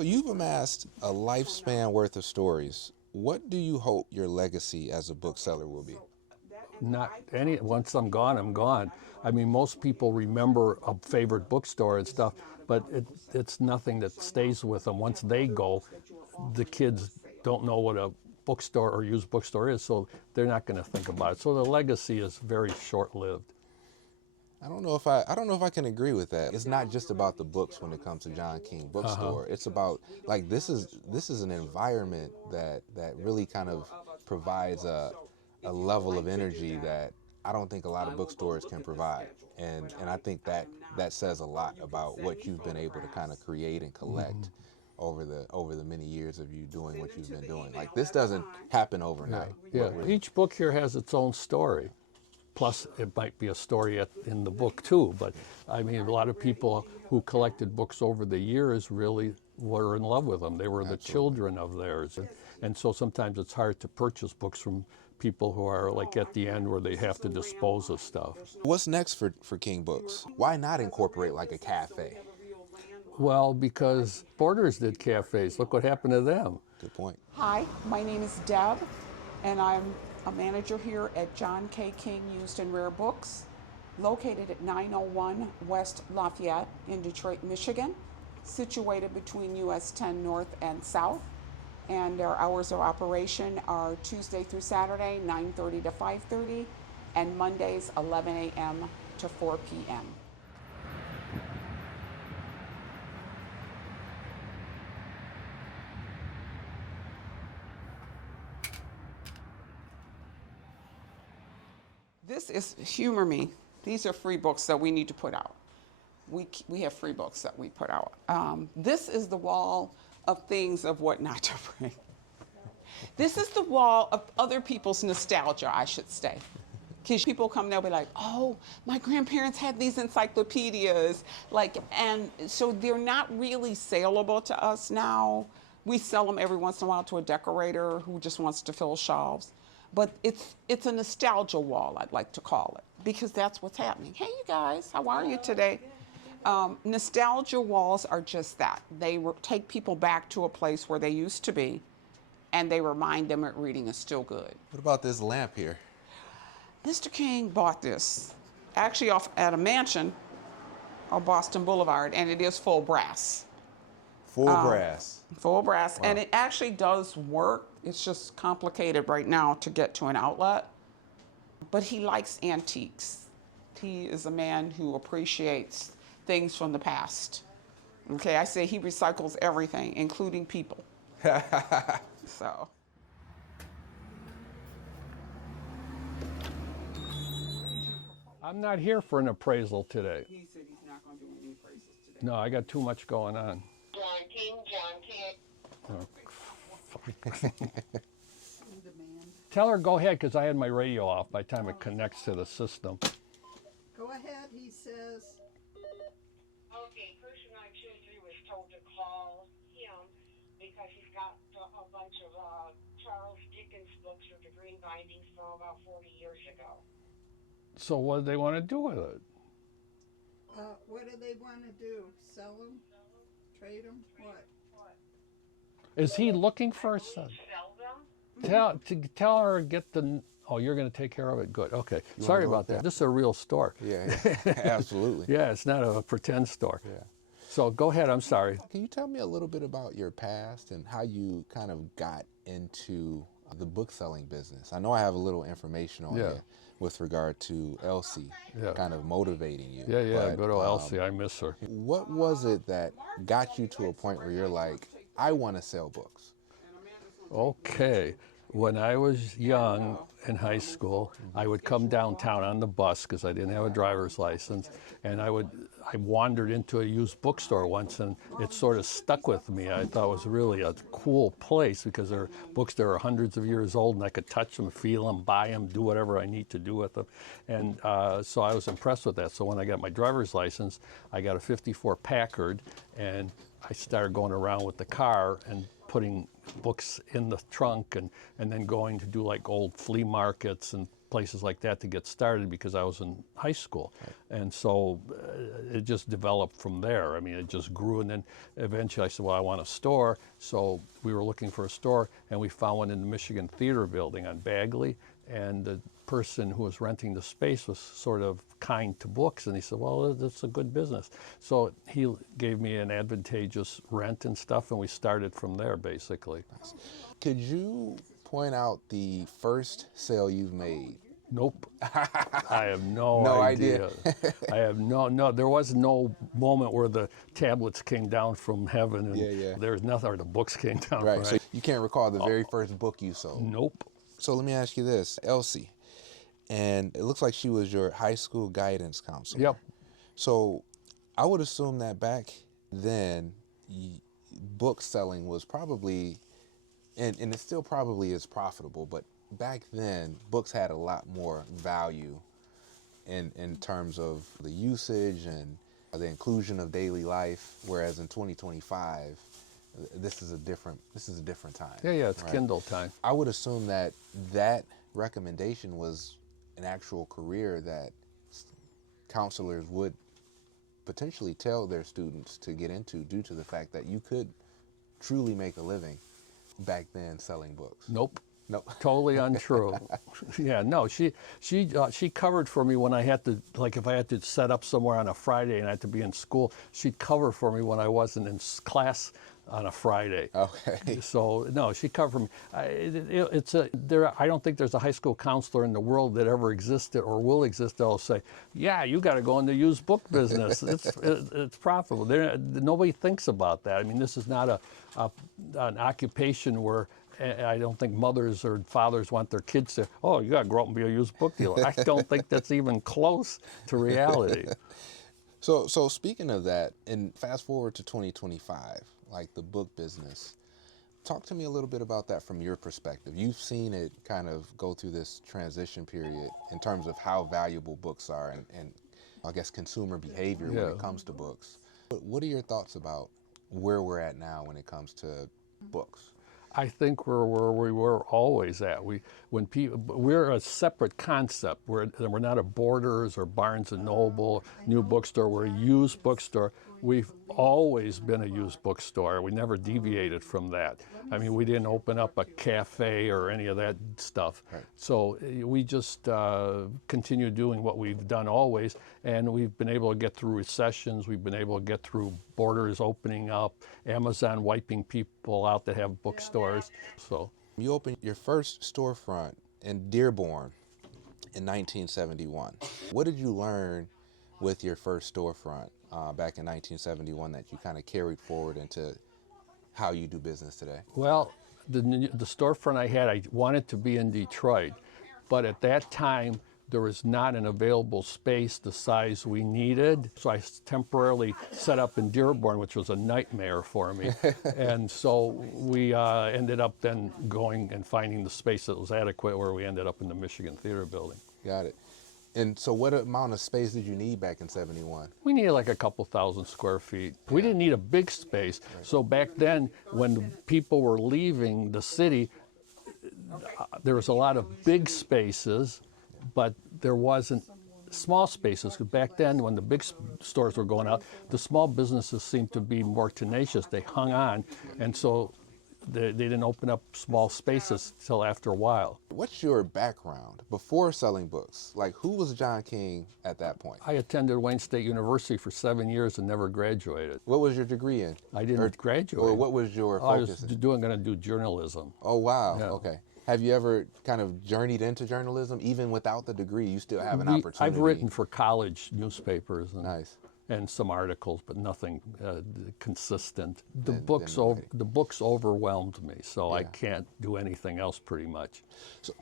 So you've amassed a lifespan worth of stories. What do you hope your legacy as a bookseller will be? Not any, once I'm gone, I'm gone. I mean, most people remember a favorite bookstore and stuff, but it's nothing that stays with them. Once they go, the kids don't know what a bookstore or used bookstore is, so they're not going to think about it. So the legacy is very short-lived. I don't know if I can agree with that. It's not just about the books when it comes to John King Bookstore. It's about, like, this is an environment that really kind of provides a level of energy that I don't think a lot of bookstores can provide. And I think that says a lot about what you've been able to kind of create and collect over the many years of you doing what you've been doing. Like, this doesn't happen overnight. Yeah. Each book here has its own story. Plus, it might be a story in the book too. But I mean, a lot of people who collected books over the years really were in love with them. They were the children of theirs. And so sometimes it's hard to purchase books from people who are like at the end where they have to dispose of stuff. What's next for King Books? Why not incorporate like a cafe? Well, because Borders did cafes. Look what happened to them. Good point. Hi, my name is Deb, and I'm a manager here at John K. King Used and Rare Books, located at 901 West Lafayette in Detroit, Michigan, situated between US 10 North and South. And our hours of operation are Tuesday through Saturday, 9:30 to 5:30, and Mondays, 11 a.m. to 4 p.m. This is Humor Me. These are free books that we need to put out. We have free books that we put out. This is the wall of things of what not to bring. This is the wall of other people's nostalgia, I should say. Because people come, they'll be like, oh, my grandparents had these encyclopedias. And so they're not really saleable to us now. We sell them every once in a while to a decorator who just wants to fill shelves. But it's a nostalgia wall, I'd like to call it, because that's what's happening. Hey, you guys, how are you today? Nostalgia walls are just that. They take people back to a place where they used to be, and they remind them that reading is still good. What about this lamp here? Mr. King bought this, actually off at a mansion on Boston Boulevard, and it is full brass. Full brass. Full brass, Wow. and it actually does work. It's just complicated right now to get to an outlet. But he likes antiques. He is a man who appreciates things from the past. Okay, I say he recycles everything, including people. So. I'm not here for an appraisal today. He said he's not going to do any appraisals today. No, I got too much going on. John King. Oh, fuck. Tell her go ahead, because I had my radio off by the time it connects to the system. Go ahead, he says. Okay, person 923 was told to call him because he's got a bunch of Charles Dickens books with the green bindings from about 40 years ago. So what do they want to do with it? What do they want to do? Sell them? Trade them? What? Is he looking for a son? Sell them? Tell her get the. Oh, you're going to take care of it. Good. Okay. Sorry about that. This is a real store. Yeah, absolutely. Yeah, it's not a pretend store. Yeah. So go ahead. I'm sorry. Can you tell me a little bit about your past and how you kind of got into the book selling business? I know I have a little information on you with regard to Elsie kind of motivating you. Yeah, good old Elsie. I miss her. What was it that got you to a point where you're like, I want to sell books? Okay. When I was young in high school, I would come downtown on the bus because I didn't have a driver's license, and I wandered into a used bookstore once, and it sort of stuck with me. I thought it was really a cool place because there are books that are hundreds of years old, and I could touch them, feel them, buy them, do whatever I need to do with them. And so I was impressed with that. So when I got my driver's license, I got a 54 Packard, and I started going around with the car and putting books in the trunk and then going to do like old flea markets and places like that to get started because I was in high school. And so it just developed from there. I mean, it just grew, and then eventually I said, well, I want a store. So we were looking for a store, and we found one in the Michigan Theater Building on Bagley, and the person who was renting the space was sort of kind to books, and he said, well, that's a good business. So he gave me an advantageous rent and stuff, and we started from there, basically. Could you point out the first sale you've made? Nope. I have no No idea. idea. I have no, there was no moment where the tablets came down from heaven and Yeah. there was nothing, or the books came down. Right, so you can't recall the very first book you Mm. sold. Nope. So let me ask you this, Elsie, and it looks like she was your high school guidance counselor. Yep. So I would assume that back then, book selling was probably, and it still probably is profitable, but back then, books had a lot more value in terms of the usage and the inclusion of daily life, whereas in 2025, this is a different time. Yeah, it's right? Kindle time. I would assume that that recommendation was an actual career that counselors would potentially tell their students to get into, due to the fact that you could truly make a living back then selling books. Nope. No. Totally untrue. Yeah, no, she covered for me when I had to, like if I had to set up somewhere on a Friday and I had to be in school, she'd cover for me when I wasn't in class on a Friday. Okay. So no, she covered for me. I don't think there's a high school counselor in the world that ever existed or will exist that'll say, yeah, you got to go in the used book business. It's profitable. Nobody thinks about that. I mean, this is not an occupation where I don't think mothers or fathers want their kids to, oh, you got to grow up and be a used book dealer. I don't think that's even close to reality. So speaking of that, and fast forward to 2025, like the book business, talk to me a little bit about that from your perspective. You've seen it kind of go through this transition period in terms of how valuable books are and I guess consumer behavior when it comes to books. What are your thoughts about where we're at now when it comes to books? I think we're where we were always at. We're a separate concept. We're not a Borders or Barnes and Noble, New Bookstore. We're a used bookstore. We've always been a used bookstore. We never deviated from that. I mean, we didn't open up a cafe or any of that stuff. Right. So we just continue doing what we've done always, and we've been able to get through recessions. We've been able to get through borders opening up, Amazon wiping people out that have bookstores. So you opened your first storefront in Dearborn in 1971. What did you learn with your first storefront back in 1971 that you kind of carried forward into how you do business today? Well, the storefront I had, I wanted to be in Detroit, but at that time there was not an available space the size we needed. So I temporarily set up in Dearborn, which was a nightmare for me. And so we ended up then going and finding the space that was adequate, where we ended up in the Michigan Theater Building. Got it. And so what amount of space did you need back in 71? We needed like a couple thousand square feet. We didn't need a big space. So back then, when people were leaving the city, there was a lot of big spaces, but there wasn't small spaces. Because back then, when the big stores were going out, the small businesses seemed to be more tenacious. They hung on, and so they didn't open up small spaces till after a while. What's your background before selling books? Like, who was John King at that point? I attended Wayne State University for 7 years and never graduated. What was your degree in? I didn't graduate. Or what was your I focus? was going to do journalism. Oh, wow. Yeah. Okay. Have you ever kind of journeyed into journalism? Even without the degree, you still have an opportunity. I've written for college newspapers and, Nice. and some articles, but nothing consistent. The Then books overwhelmed me, so I Yeah. can't do anything else pretty much. So,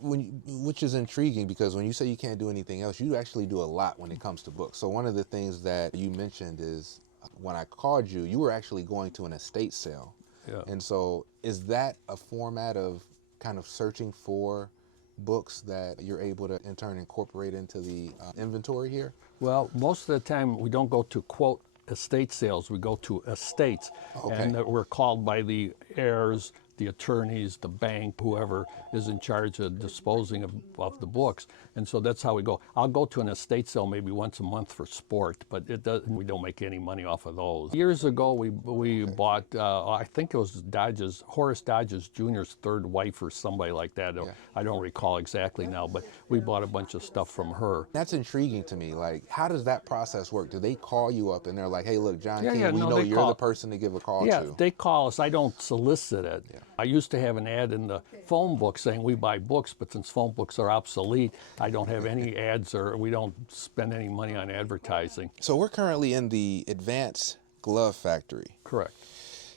which is intriguing, because when you say you can't do anything else, you actually do a lot when it comes to books. So one of the things that you mentioned is, when I called you, you were actually going to an estate sale. Yeah. And so is that a format of kind of searching for books that you're able to in turn incorporate into the inventory here? Well, most of the time we don't go to, quote, estate sales. We go to estates, Okay. and we're called by the heirs, the attorneys, the bank, whoever is in charge of disposing of the books. And so that's how we go. I'll go to an estate sale maybe once a month for sport, but we don't make any money off of those. Years ago, we bought, I think it was Horace Dodge's Jr.'s third wife or somebody like that. Yeah. I don't recall exactly now, but we bought a bunch of stuff from her. That's intriguing to me. Like, how does that process work? Do they call you up and they're like, hey, look, John King, we know you're the person to give a call to? Yeah, they call us. I don't solicit it. Yeah. I used to have an ad in the phone book saying we buy books, but since phone books are obsolete, I don't have any ads, or we don't spend any money on advertising. So we're currently in the Advanced Glove Factory. Correct.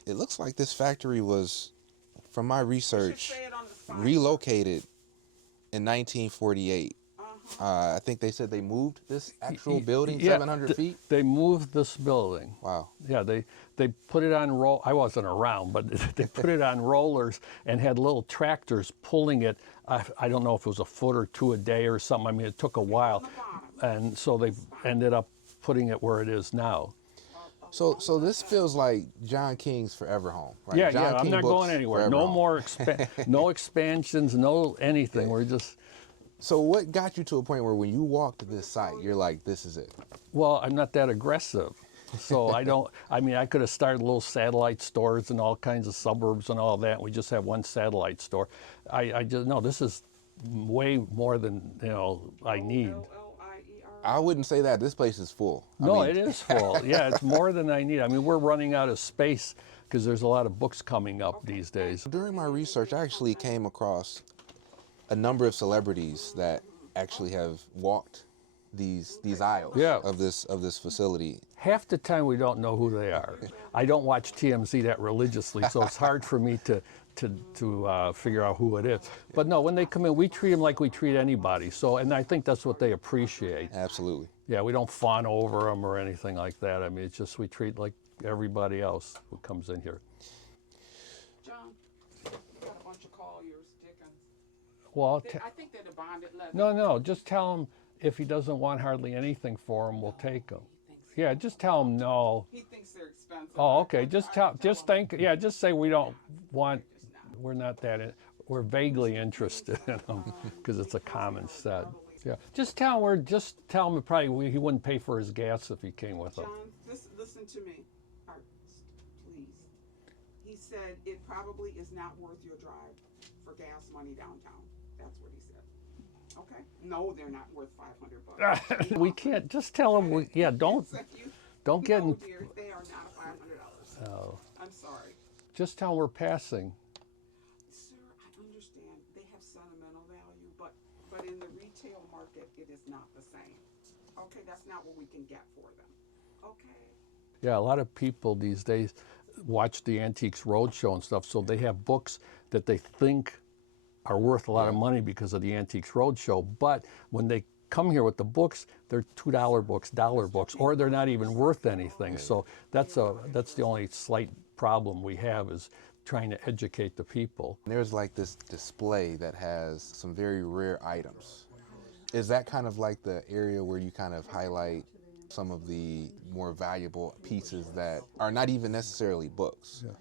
It looks like this factory was, from my research, say it on the spine. relocated in 1948. I think they said they moved this actual building 700 feet. They moved this building. Wow. Yeah, they put it on roll. I wasn't around, but they put it on rollers and had little tractors pulling it. I don't know if it was a foot or two a day or something. I mean, it took a while, and so they ended up putting it where it is now. So this feels like John King's forever home, right? Yeah, John I'm King not Books going anywhere. forever No home. more no expansions, no anything. We're just. So what got you to a point where when you walked this site, you're like, this is it? Well, I'm not that aggressive. So I mean, I could have started little satellite stores in all kinds of suburbs and all that. We just have one satellite store. I just, no, this is way more than, I need. I wouldn't say that. This place is full. No, it is full. Yeah, it's more than I need. I mean, we're running out of space because there's a lot of books coming up these days. During my research, I actually came across a number of celebrities that actually have walked these aisles of this facility. Half the time we don't know who they are. I don't watch TMZ that religiously, so it's hard for me to figure out who it is. But no, when they come in, we treat them like we treat anybody. So, and I think that's what they appreciate. Absolutely. Yeah, we don't fawn over them or anything like that. I mean, it's just we treat like everybody else who comes in here. John, you got a bunch of Colliers, Dickens. Well, I think they're the bonded leather. no, just tell him if he doesn't want hardly anything for them, we'll take them. Yeah, just tell him no. He thinks they're expensive. Oh, okay. Just say we don't want. We're not that. We're vaguely interested in them because it's a common set. Yeah. Just tell him probably he wouldn't pay for his gas if he came with them. John, listen to me, artist, please. He said it probably is not worth your drive for gas money downtown. That's what he said. Okay. No, they're not worth $500. We can't. Just tell him. Don't get. No, dear, they are not $500. Oh. I'm sorry. Just tell him we're passing. Sir, I understand they have sentimental value, but in the retail market, it is not the same. Okay, that's not what we can get for them. Okay. Yeah, a lot of people these days watch the Antiques Roadshow and stuff, so they have books that they think are worth a lot of money because of the Antiques Roadshow, but when they come here with the books, they're $2 books, dollar books, or they're not even worth anything. So that's the only slight problem we have is trying to educate the people. There's like this display that has some very rare items. Is that kind of like the area where you kind of highlight some of the more valuable pieces that are not even necessarily books? Yeah.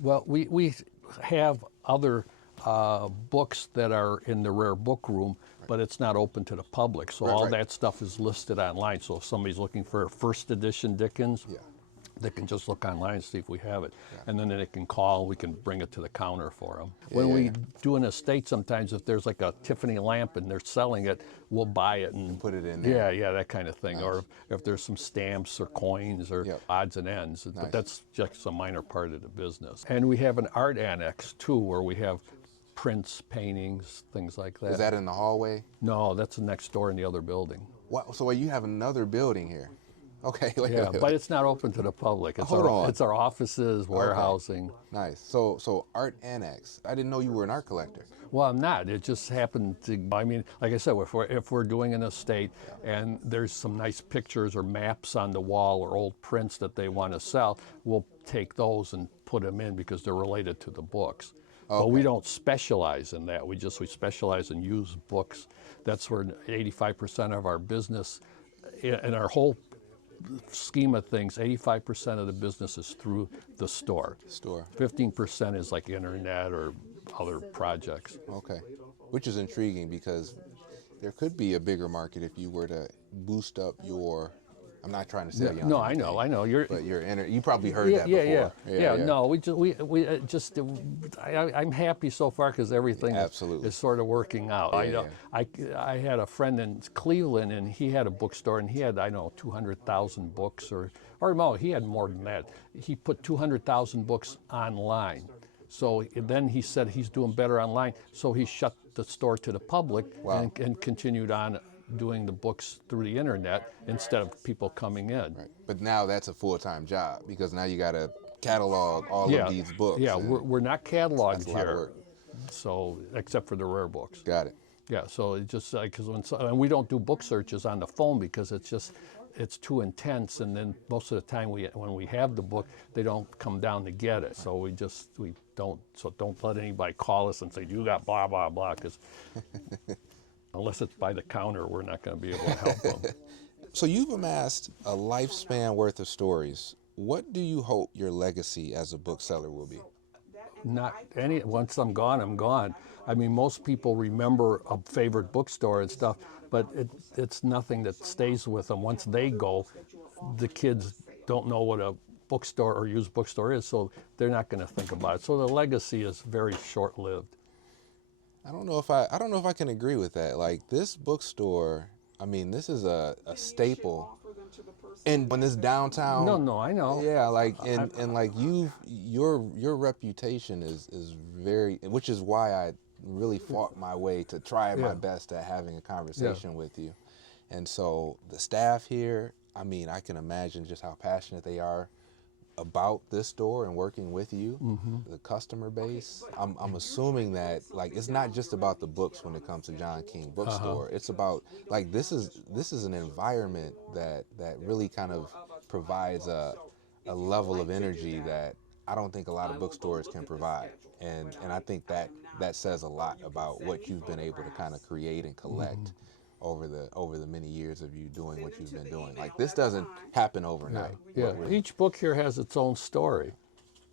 Well, we have other books that are in the rare book room, but it's not open to the public. So all that stuff is listed online. So if somebody's looking for a first edition Dickens, they can just look online and see if we have it. And then they can call, we can bring it to the counter for them. When we do an estate, sometimes if there's like a Tiffany lamp and they're selling it, we'll buy it and put it in there. Yeah, that kind of thing. Nice. Or if there's some stamps or coins or odds and ends, but that's just a minor part of the business. And we have an art annex too, where we have prints, paintings, things like that. Is that in the hallway? No, that's next door in the other building. Wow, so you have another building here? Okay. Wait. But it's not open to the public. It's it's our offices, warehousing. Nice. So art annex. I didn't know you were an art collector. Well, I'm not. It just happened to. I mean, like I said, if we're doing an estate and there's some nice pictures or maps on the wall or old prints that they want to sell, we'll take those and put them in because they're related to the books. Okay. But we don't specialize in that. We specialize in used books. That's where 85% of our business and our whole scheme of things, 85% of the business is through the store. 15% is like internet or other projects. Okay. Which is intriguing because there could be a bigger market if you were to boost up your. I'm not trying to sell you on No, anything, I know. But you probably heard that before. No, I'm happy so far because everything is sort of working out. I had a friend in Cleveland and he had a bookstore and he had 200,000 books or no, he had more than that. He put 200,000 books online. So then he said he's doing better online. So he shut the store to the public and continued on doing the books through the internet instead of people coming in. Right. But now that's a full-time job because now you got to catalog all of these books. Yeah, we're not cataloged here. So except for the rare books. Got it. Yeah, so it's just like and we don't do book searches on the phone because it's too intense, and then most of the time when we have the book, they don't come down to get it. So don't let anybody call us and say you got blah blah blah because unless it's by the counter, we're not going to be able to help them. So you've amassed a lifespan worth of stories. What do you hope your legacy as a bookseller will be? Not any. Once I'm gone, I'm gone. I mean, most people remember a favorite bookstore and stuff, but it's nothing that stays with them. Once they go, the kids don't know what a bookstore or used bookstore is, so they're not going to think about it. So the legacy is very short-lived. I don't know if I can agree with that. Like this bookstore, I mean, this is a staple. And when it's downtown. No, I know. Yeah, like and like your reputation is very, which is why I really fought my way to try my best at having a conversation with you. And so the staff here, I mean, I can imagine just how passionate they are about this store and working with you, the customer base. I'm assuming that like it's not just about the books when it comes to John King Bookstore. It's about like this is an environment that really kind of provides a level of energy that I don't think a lot of bookstores can provide. And I think that says a lot about what you've been able to kind of create and collect over the many years of you doing what you've been doing. Like this doesn't happen overnight. Yeah. Each book here has its own story.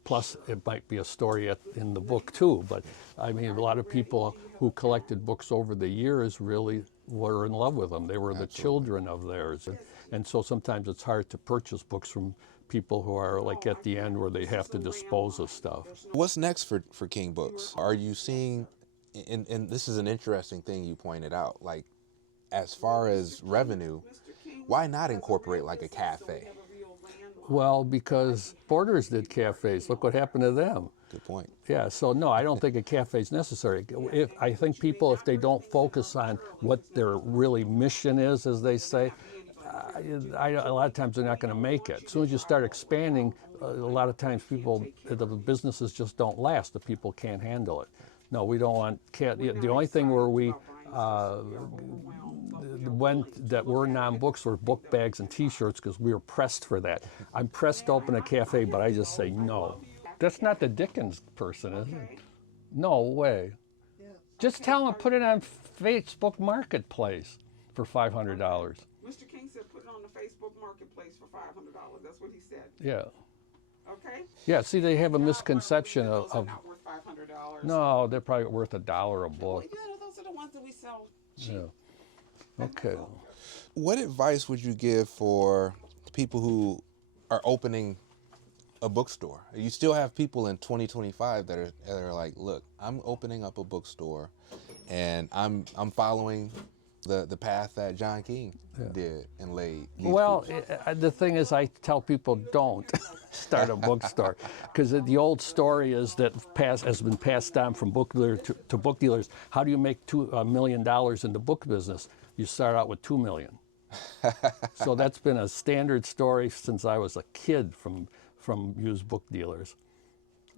Plus, it might be a story in the book too. But I mean, a lot of people who collected books over the years really were in love with them. They were the children of theirs, and so sometimes it's hard to purchase books from people who are like at the end where they have to dispose of stuff. What's next for King Books? Are you seeing? And this is an interesting thing you pointed out. Like, as far as revenue, why not incorporate like a cafe? Well, because Borders did cafes. Look what happened to them. Good point. Yeah, so no, I don't think a cafe is necessary. I think people, if they don't focus on what their really mission is, as they say, a lot of times they're not going to make it. As soon as you start expanding, a lot of times the businesses just don't last. The people can't handle it. No, we don't want the only thing where we went that were non-books were book bags and T-shirts because we were pressed for that. I'm pressed to open a cafe, but I just say no. That's not the Dickens person, is it? No way. Just tell them to put it on Facebook Marketplace for $500. Mr. King said put it on the Facebook Marketplace for $500. That's what he said. Yeah. Okay? Yeah, see, they have a misconception Those are of not worth $500. no, they're probably worth $1 a Well, book. yeah, those are the ones that we sell cheap. Yeah. Okay. What advice would you give for people who are opening a bookstore? You still have people in 2025 that are like, look, I'm opening up a bookstore, and I'm following the path that John King did and laid. Well, the thing is, I tell people don't start a bookstore because the old story is that has been passed on from book dealer to book dealers. How do you make $1 million in the book business? You start out with $2 million. So that's been a standard story since I was a kid from used book dealers.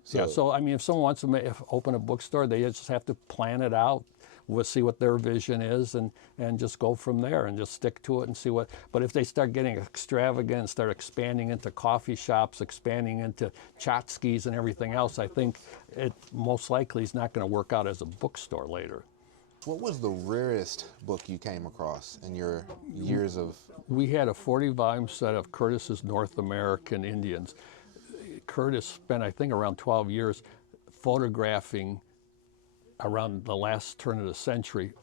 So I mean, if someone wants to open a bookstore, they just have to plan it out. We'll see what their vision is and just go from there and just stick to it and see what. But if they start getting extravagant and start expanding into coffee shops, expanding into tchotchkes and everything else, I think it most likely is not going to work out as a bookstore later. What was the rarest book you came across in your years of? We had a 40-volume set of Curtis's North American Indians. Curtis spent, I think, around 12 years photographing around the last turn of the century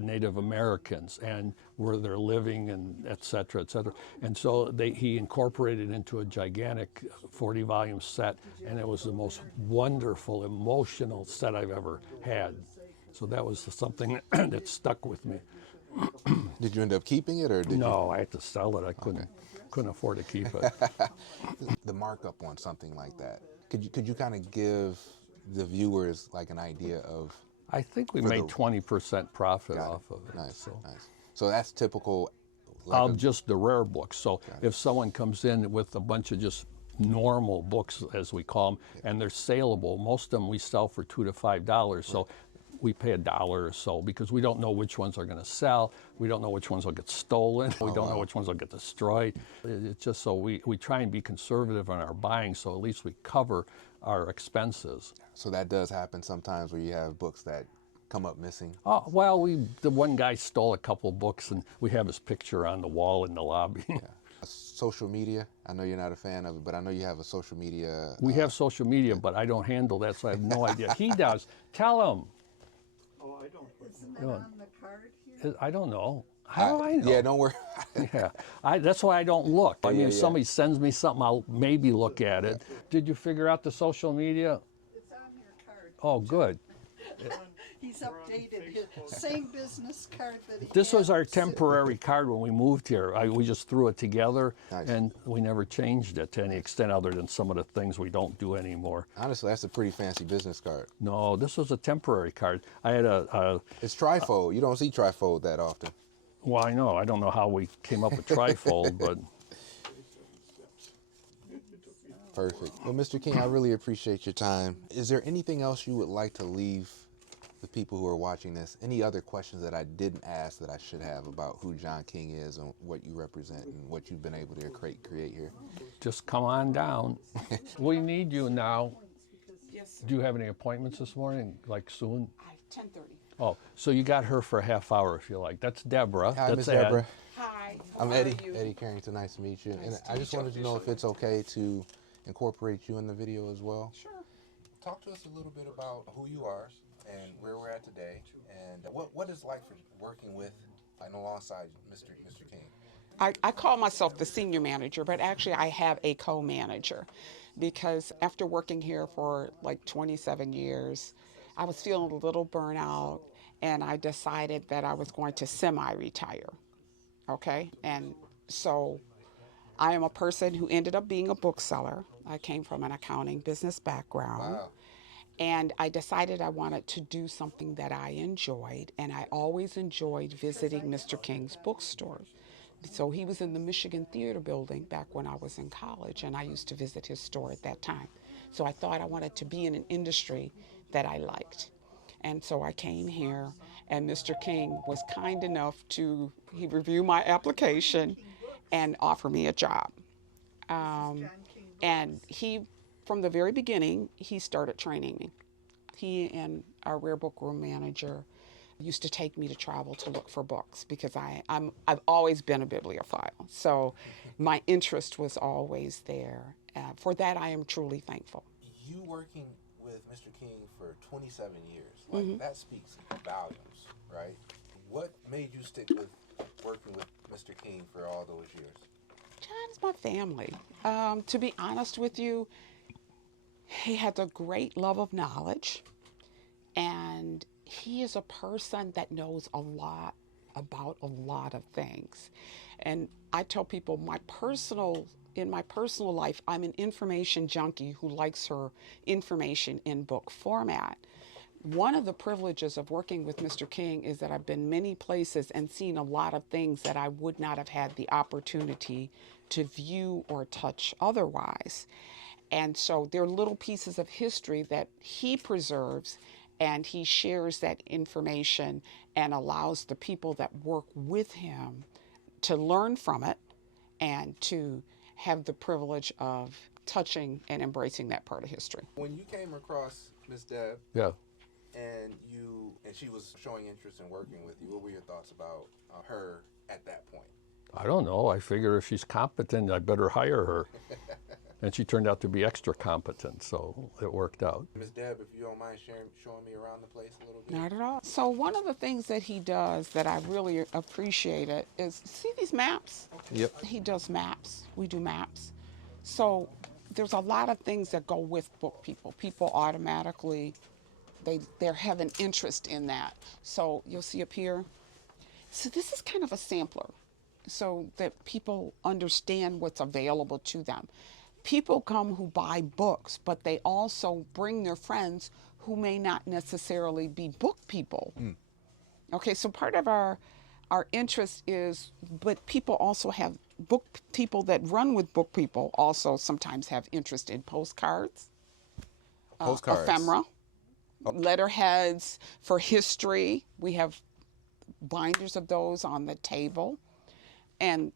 Native Americans and where they're living and et cetera, et cetera. And so he incorporated into a gigantic 40-volume set, and it was the most wonderful, emotional set I've ever had. So that was something that stuck with me. Did you end up keeping it, or did No, I had to sell it. I couldn't afford to keep it. the markup on something like that? Could you kind of give the viewers like an idea of? I think we made 20% profit off of it. Nice, nice. So that's typical. Of just the rare books. So if someone comes in with a bunch of just normal books, as we call them, and they're saleable, most of them we sell for $2 to $5. So we pay $1 or so because we don't know which ones are going to sell. We don't know which ones will get stolen. We don't know which ones will get destroyed. It's just so we try and be conservative on our buying, so at least we cover our expenses. So that does happen sometimes where you have books that come up missing. Oh, well, the one guy stole a couple books, and we have his picture on the wall in the lobby. Social media, I know you're not a fan of it, but I know you have a social media. We have social media, but I don't handle that, so I have no idea. He does. Tell him. Oh, I don't. Isn't that on the card here? I don't know. How do I know? Yeah, don't worry. Yeah, that's why I don't look. I mean, if somebody sends me something, I'll maybe look at it. Did you figure out the social media? It's on your card. Oh, good. He's updated his same business card that he This was had our sitting- temporary card when we moved here. We just threw it together, Nice. and we never changed it to any extent other than some of the things we don't do anymore. Honestly, that's a pretty fancy business card. No, this was a temporary card. I had It's trifold. You don't see trifold that often. well, I know. I don't know how we came up with trifold, but Perfect. Well, Mr. King, I really appreciate your time. Is there anything else you would like to leave the people who are watching this? Any other questions that I didn't ask that I should have about who John King is and what you represent and what you've been able to create here? just come on down. We need you now. Yes, Do you have any appointments this morning, like soon? 10:30. Oh, so you got her for a half hour if you like. That's Deborah. Hi, That's Miss Ed. Deborah. Hi. I'm how are Eddie. you? Eddie Carrington. Nice to meet you. And Nice to I just meet you wanted to know if it's okay to incorporate you in the video as well. Sure. Talk to us a little bit about who you are and where we're at today, and what it's like for working with and alongside Mr. King. I call myself the senior manager, but actually I have a co-manager because after working here for like 27 years, I was feeling a little burnout and I decided that I was going to semi-retire. Okay? And so I am a person who ended up being a bookseller. I came from an accounting business background. Wow. And I decided I wanted to do something that I enjoyed, and I always enjoyed visiting Mr. King's bookstore. So he was in the Michigan Theater Building back when I was in college, and I used to visit his store at that time. So I thought I wanted to be in an industry that I liked. And so I came here, and Mr. King was kind enough to review my application and offer me a job. And he, from the very beginning, he started training me. He and our rare book room manager used to take me to travel to look for books because I've always been a bibliophile. So my interest was always there. For that, I am truly thankful. You working with Mr. King for 27 years, that speaks volumes, right? What made you stick with working with Mr. King for all those years? John is my family. To be honest with you, he has a great love of knowledge, and he is a person that knows a lot about a lot of things. And I tell people in my personal life, I'm an information junkie who likes her information in book format. One of the privileges of working with Mr. King is that I've been many places and seen a lot of things that I would not have had the opportunity to view or touch otherwise. And so there are little pieces of history that he preserves, and he shares that information and allows the people that work with him to learn from it and to have the privilege of touching and embracing that part of history. When you came across Miss Deb, yeah. and she was showing interest in working with you. What were your thoughts about her at that point? I don't know. I figure if she's competent, I better hire her. And she turned out to be extra competent, so it worked out. Ms. Deb, if you don't mind showing me around the place a little bit. Not at all. So one of the things that he does that I really appreciated is, see these maps? Yep. He does maps. We do maps. So there's a lot of things that go with book people. People automatically, they have an interest in that. So you'll see up here. So this is kind of a sampler so that people understand what's available to them. People come who buy books, but they also bring their friends who may not necessarily be book people. Okay, so part of our interest is, but people also have book people that run with book people also sometimes have interest in postcards, ephemera, letterheads for history. We have binders of those on the table, and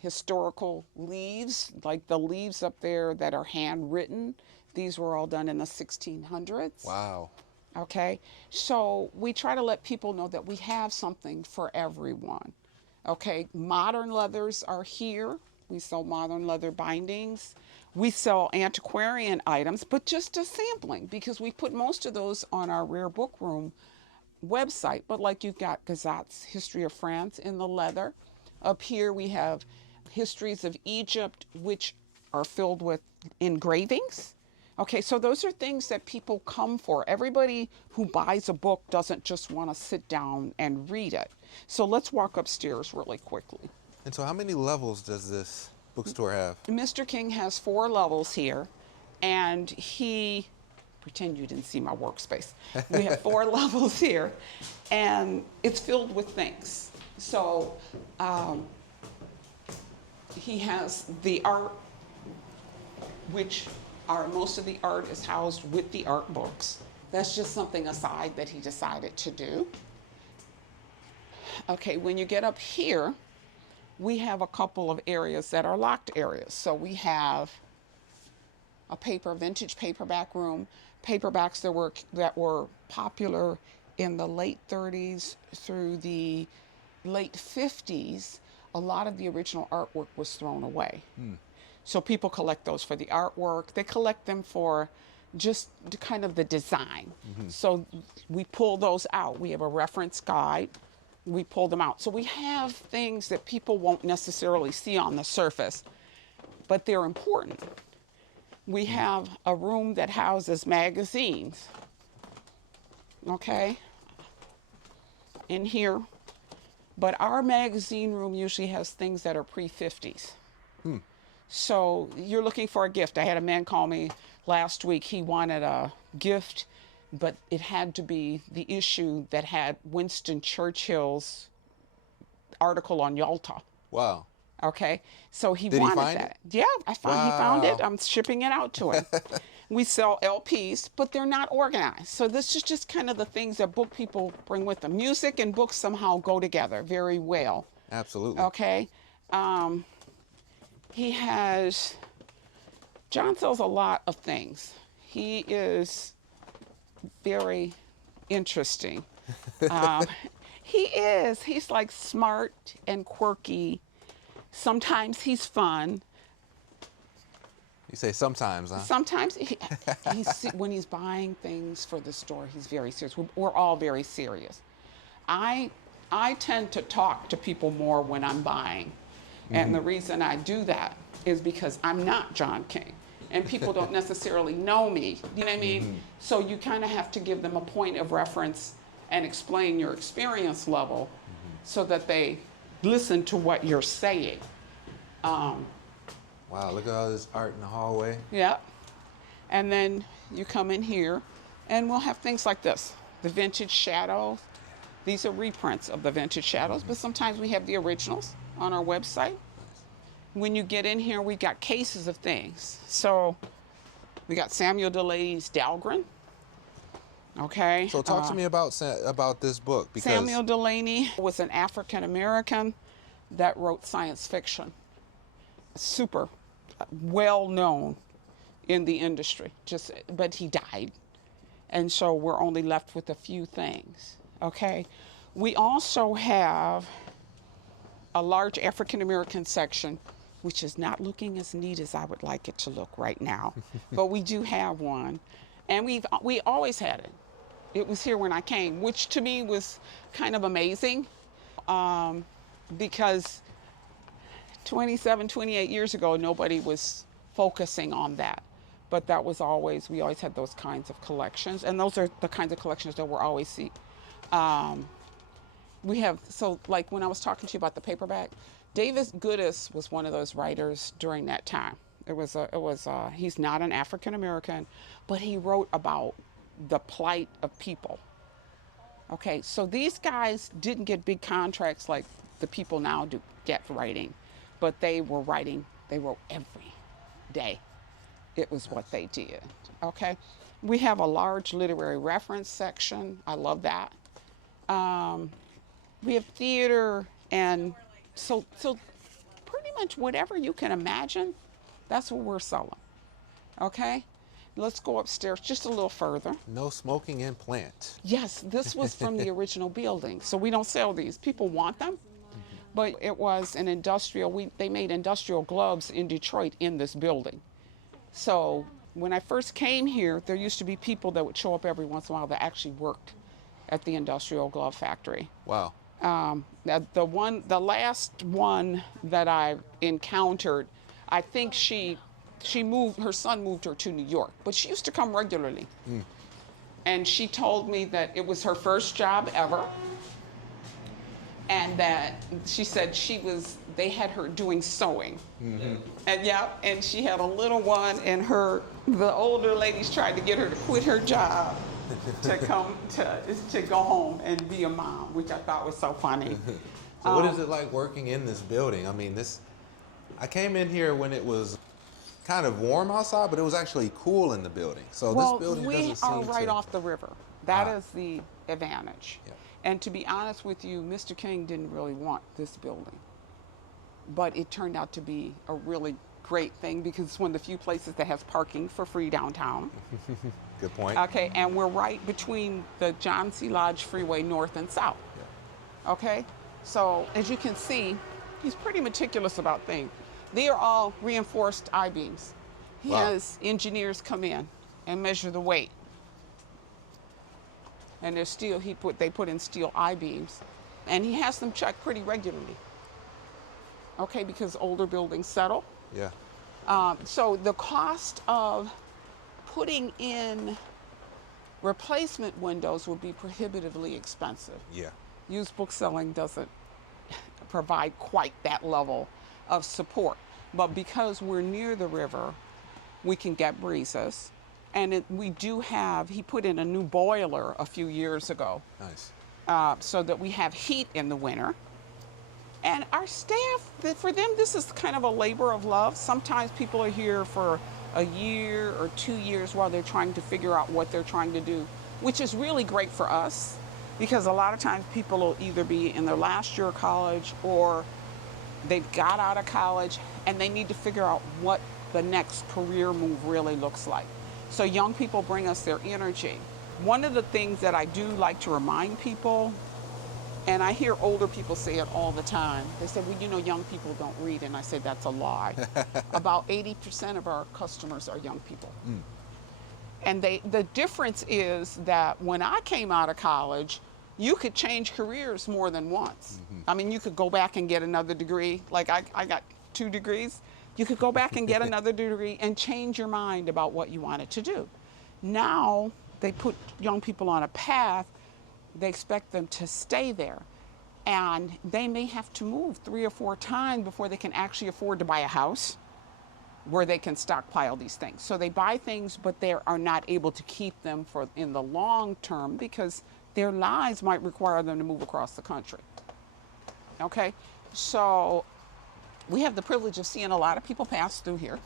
historical leaves, like the leaves up there that are handwritten. These were all done in the 1600s. Wow. Okay, so we try to let people know that we have something for everyone. Okay, modern leathers are here. We sell modern leather bindings. We sell antiquarian items, but just a sampling, because we put most of those on our Rare Book Room website. But like you've got Gazette's History of France in the leather. Up here we have histories of Egypt, which are filled with engravings. Okay, so those are things that people come for. Everybody who buys a book doesn't just want to sit down and read it. So let's walk upstairs really quickly. And so how many levels does this bookstore have? Mr. King has 4 levels here, and pretend you didn't see my workspace. We have 4 levels here, and it's filled with things. So he has the art, which most of the art is housed with the art books. That's just something aside that he decided to do. Okay, when you get up here, we have a couple of areas that are locked areas. So we have a vintage paperback room, paperbacks that were popular in the late 30s through the late 50s. A lot of the original artwork was thrown away. So people collect those for the artwork. They collect them for just kind of the design. So we pull those out. We have a reference guide. We pull them out. So we have things that people won't necessarily see on the surface, but they're important. We have a room that houses magazines, okay, in here. But our magazine room usually has things that are pre-50s. So you're looking for a gift. I had a man call me last week. He wanted a gift, but it had to be the issue that had Winston Churchill's article on Yalta. Wow. Okay, so he Did wanted he find that. it? Yeah, he found it. Wow. I'm shipping it out to him. We sell LPs, but they're not organized. So this is just kind of the things that book people bring with them. Music and books somehow go together very well. Absolutely. Okay. John sells a lot of things. He is very interesting. He's like smart and quirky. Sometimes he's fun. You say sometimes, huh? Sometimes when he's buying things for the store, he's very serious. We're all very serious. I tend to talk to people more when I'm buying. And the reason I do that is because I'm not John King. And people don't necessarily know me. You know what I mean? So you kind of have to give them a point of reference and explain your experience level so that they listen to what you're saying. Wow, look at all this art in the hallway. Yeah. And then you come in here, and we'll have things like this. The vintage shadows. These are reprints of the vintage shadows, but sometimes we have the originals on our website. When you get in here, we've got cases of things. So we got Samuel Delaney's Dahlgren. Okay. So talk to me about this book. Because Samuel Delany was an African American that wrote science fiction. Super well known in the industry. But he died. And so we're only left with a few things, okay? We also have a large African American section, which is not looking as neat as I would like it to look right now, but we do have one. And we always had it. It was here when I came, which to me was kind of amazing, because 27, 28 years ago, nobody was focusing on that. But that was always, we always had those kinds of collections, and those are the kinds of collections that we're always see. We have, so like when I was talking to you about the paperback, Davis Goodis was one of those writers during that time. He's not an African American, but he wrote about the plight of people. Okay, so these guys didn't get big contracts like the people now do get writing, but they were writing, they wrote every day. It was what they did, okay? We have a large literary reference section. I love that. We have theater, and so pretty much whatever you can imagine, that's what we're selling, okay? Let's go upstairs just a little further. No smoking in plant. Yes, this was from the original building, so we don't sell these. People want them, but it was an industrial, they made industrial gloves in Detroit in this building. So when I first came here, there used to be people that would show up every once in a while that actually worked at the industrial glove factory. Wow. The last one that I encountered, I think her son moved her to New York, but she used to come regularly. And she told me that it was her first job ever, and that she said they had her doing sewing. And she had a little one, and the older ladies tried to get her to quit her job to go home and be a mom, which I thought was so funny. So what is it like working in this building? I mean, I came in here when it was kind of warm outside, but it was actually cool in the building. So this building doesn't seem we are right off the river. That is the advantage. Yeah. And to be honest with you, Mr. King didn't really want this building. But it turned out to be a really great thing because it's one of the few places that has parking for free downtown. Good point. Okay, and we're right between the John C. Lodge Freeway north and south. Yeah. Okay, so as you can see, he's pretty meticulous about things. They are all reinforced I-beams. He has engineers come in and measure the weight. And there's steel, they put in steel I-beams. And he has them checked pretty regularly. Okay, because older buildings settle. Yeah. So the cost of putting in replacement windows would be prohibitively expensive. Yeah. Used book selling doesn't provide quite that level of support. But because we're near the river, we can get breezes. And he put in a new boiler a few years ago. Nice. So that we have heat in the winter. And our staff, for them, this is kind of a labor of love. Sometimes people are here for a year or 2 years while they're trying to figure out what they're trying to do, which is really great for us because a lot of times people will either be in their last year of college or they've got out of college and they need to figure out what the next career move really looks like. So young people bring us their energy. One of the things that I do like to remind people, and I hear older people say it all the time. They say, well, young people don't read. And I say, that's a lie. About 80% of our customers are young people. And the difference is that when I came out of college, you could change careers more than once. I mean, you could go back and get another degree. Like I got 2 degrees. You could go back and get another degree and change your mind about what you wanted to do. Now, they put young people on a path. They expect them to stay there. And they may have to move 3 or 4 times before they can actually afford to buy a house where they can stockpile these things. So they buy things, but they are not able to keep them in the long term because their lives might require them to move across the country. Okay, so we have the privilege of seeing a lot of people pass through here.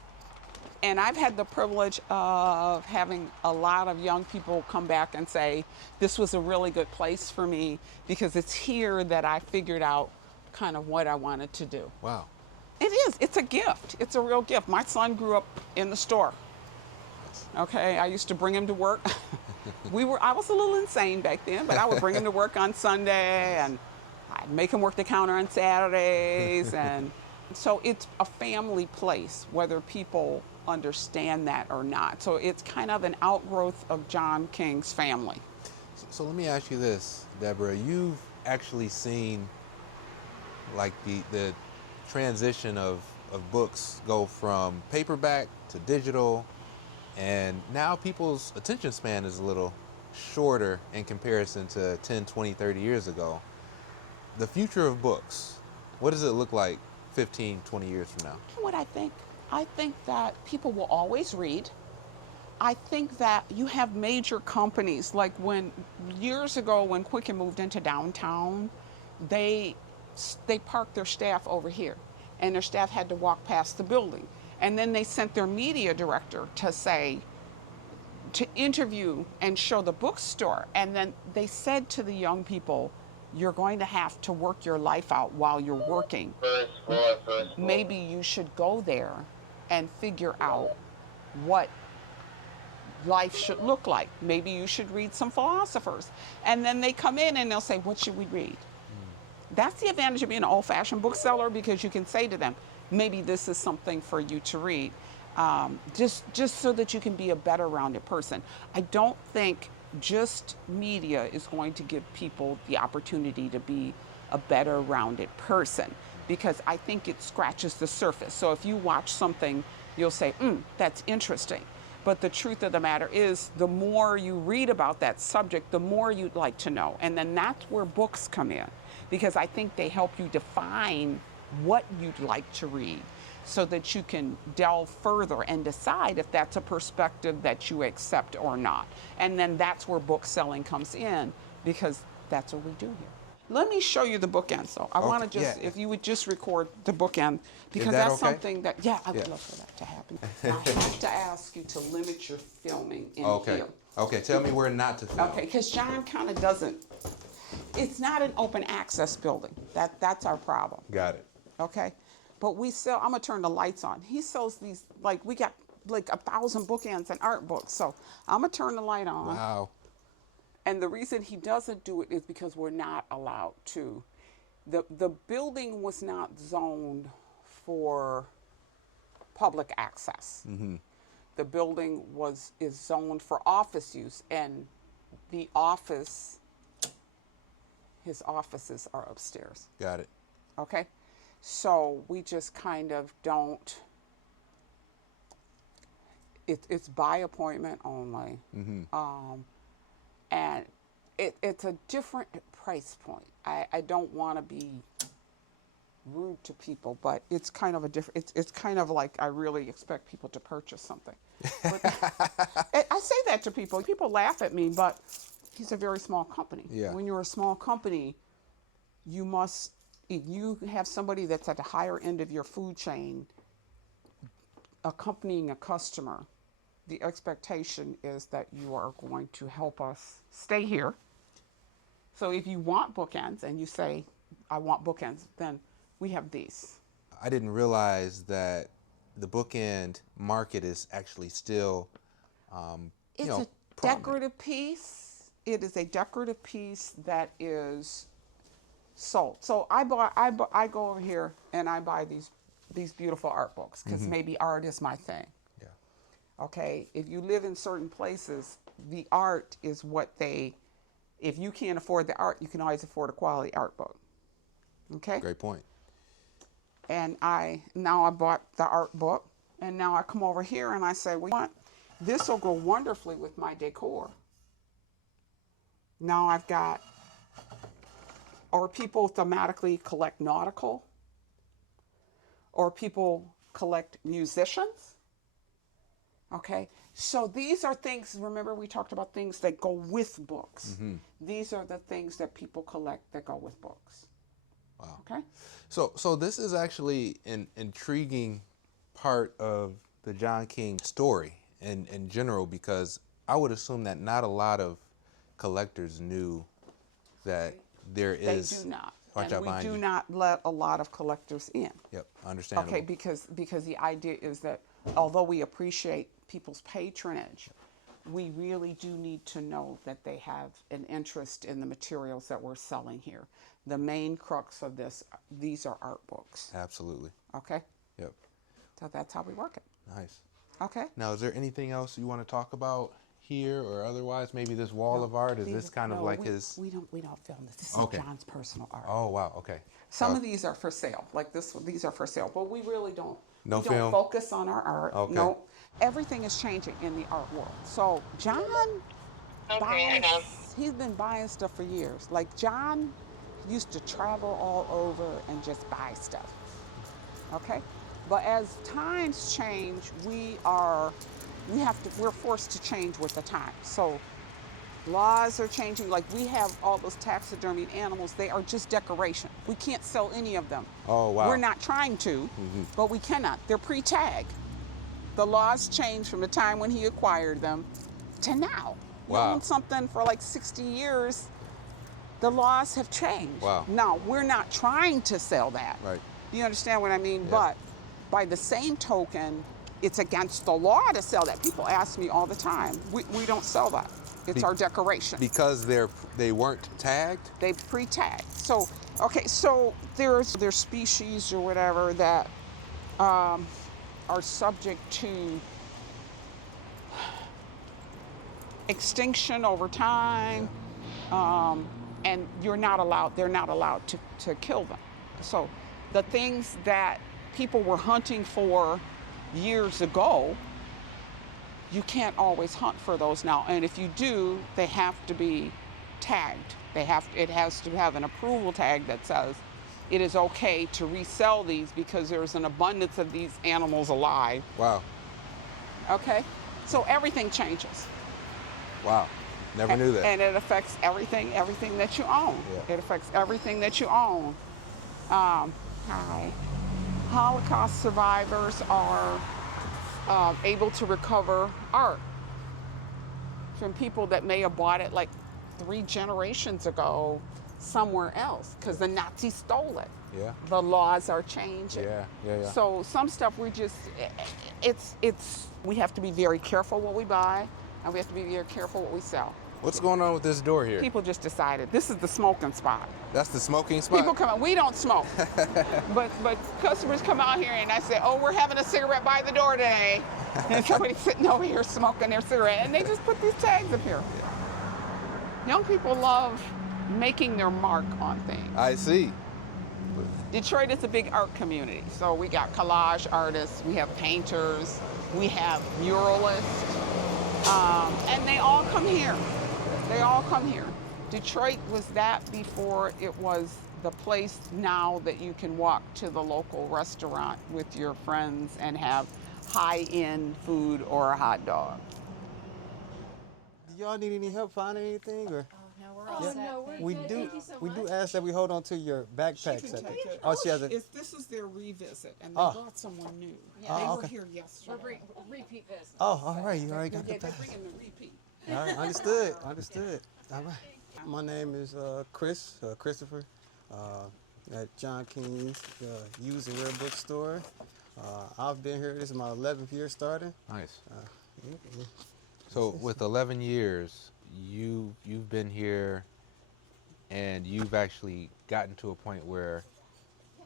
And I've had the privilege of having a lot of young people come back and say, this was a really good place for me because it's here that I figured out kind of what I wanted to do. Wow. It is. It's a gift. It's a real gift. My son grew up in the store. Okay, I used to bring him to work I was a little insane back then, but I would bring him to work on Sunday, and I'd make him work the counter on Saturdays. And so it's a family place, whether people understand that or not. So it's kind of an outgrowth of John King's family. So let me ask you this, Deborah. You've actually seen like the transition of books go from paperback to digital, and now people's attention span is a little shorter in comparison to 10, 20, 30 years ago. The future of books, what does it look like 15, 20 years from now? You know what I think? I think that people will always read. I think that you have major companies, like years ago when Quicken moved into downtown, they parked their staff over here, and their staff had to walk past the building. And then they sent their media director to interview and show the bookstore. And then they said to the young people, you're going to have to work your life out while you're working. Maybe you should go there and figure out what life should look like. Maybe you should read some philosophers. And then they come in and they'll say, what should we read? That's the advantage of being an old-fashioned bookseller, because you can say to them, maybe this is something for you to read, just so that you can be a better rounded person. I don't think just media is going to give people the opportunity to be a better rounded person, because I think it scratches the surface. So if you watch something, you'll say, that's interesting. But the truth of the matter is, the more you read about that subject, the more you'd like to know. And then that's where books come in, because I think they help you define what you'd like to read, so that you can delve further and decide if that's a perspective that you accept or not. And then that's where book selling comes in, because that's what we do here. Let me show you the bookend. So I want to just, if you would just record the bookend, because that's something that, I would love for that to happen. I have to ask you to limit your filming in here. Okay, tell me where not to film. Okay, because John kind of doesn't, it's not an open access building. That's our problem. Got it. Okay, but we sell, I'm gonna turn the lights on. He sells these, like, we got like 1,000 bookends and art books. So I'm gonna turn the light on. Wow. And the reason he doesn't do it is because we're not allowed to. The building was not zoned for public access. Mm-hmm. The building is zoned for office use, and his offices are upstairs. Got it. Okay? So we just kind of don't, it's by appointment only. Mm-hmm. And it's a different price point. I don't want to be rude to people, but it's kind of a different, it's kind of like I really expect people to purchase something. But I say that to people. People laugh at me, but he's a very small company. Yeah. When you're a small company, you must, if you have somebody that's at the higher end of your food chain accompanying a customer, the expectation is that you are going to help us stay here. So if you want bookends and you say, I want bookends, then we have these. I didn't realize that the bookend market is actually still, It's a decorative piece. It is a decorative piece that is sold. So I go over here and I buy these beautiful art books, because maybe art is my thing. Yeah. Okay, if you live in certain places, the art is what if you can't afford the art, you can always afford a quality art book. Okay? Great point. And now I bought the art book, and now I come over here and I say, well, you know what? This will go wonderfully with my decor. Now I've got, or people thematically collect nautical, or people collect musicians. Okay, so these are things, remember we talked about things that go with books. Mm-hmm. These are the things that people collect that go with books. Wow. Okay. So this is actually an intriguing part of the John King story in general, because I would assume that not a lot of collectors knew that there is. They do not. Watch and out we behind do you. not let a lot of collectors in. Yep, understandable. Okay, because the idea is that although we appreciate people's patronage, we really do need to know that they have an interest in the materials that we're selling here. The main crux of this, these are art books. Absolutely. Okay? Yep. So that's how we work it. Nice. Okay? Now, is there anything else you want to talk about here or otherwise? Maybe this wall of art? Is this kind of like his? We don't film this. This Okay. is John's personal art. Oh, wow. Okay. Some of these are for sale, like this one. These are for sale, but we really don't. No we film? don't focus on our art. Okay. No, everything is changing in the art world. So John buys. He's been buying stuff for years. Like John used to travel all over and just buy stuff. Okay, but as times change, we're forced to change with the times. So laws are changing. Like we have all those taxidermied animals. They are just decoration. We can't sell any of them. Oh, wow. We're not trying to, but we cannot. They're pre-tagged. The laws changed from the time when he acquired them to now. You Wow. own something for like 60 years, the laws have changed. Wow. Now, we're not trying to sell that. Right. Do you understand what I mean? Yeah. But by the same token, it's against the law to sell that. People ask me all the time. We don't sell that. It's our decoration. Because they weren't tagged? They pre-tagged. So, okay, so there's species or whatever that are subject to extinction over time, and they're not allowed to kill them. So the things that people were hunting for years ago, you can't always hunt for those now. And if you do, they have to be tagged. It has to have an approval tag that says it is okay to resell these because there's an abundance of these animals alive. Wow. Okay? So everything changes. Wow. Never knew that. And it affects everything that you own. Yeah. It affects everything that you own. Holocaust survivors are able to recover art from people that may have bought it like 3 generations ago somewhere else because the Nazis stole it. Yeah. The laws are changing. Yeah. So some stuff we have to be very careful what we buy, and we have to be very careful what we sell. What's going on with this door here? People just decided this is the smoking spot. That's the smoking spot? People come out, we don't smoke. but customers come out here and I say, oh, we're having a cigarette by the door today. And somebody's sitting over here smoking their cigarette, and they just put these tags up here. Young people love making their mark on things. I see. Detroit is a big art community. So we got collage artists, we have painters, we have muralists, and they all come here. They all come here. Detroit was that before it was the place now that you can walk to the local restaurant with your friends and have high-end food or a hot dog. Do y'all need any help finding anything? Or? No, we're all set. no, we're We good. do. Thank you so We do much. ask that we hold on to your backpacks. I think. Oh, she has a. This is their revisit, and they Oh. brought someone new. Yeah. They Oh, were okay. here We're yesterday. repeat business. Oh, all right. You already got the Yeah, they're back. bringing the repeat. All right, understood. Understood. All right. My name is Christopher, at John King's used and rare bookstore. I've been here. This is my 11th year starting. Nice. Yeah. So with 11 years, you've been here, and you've actually gotten to a point where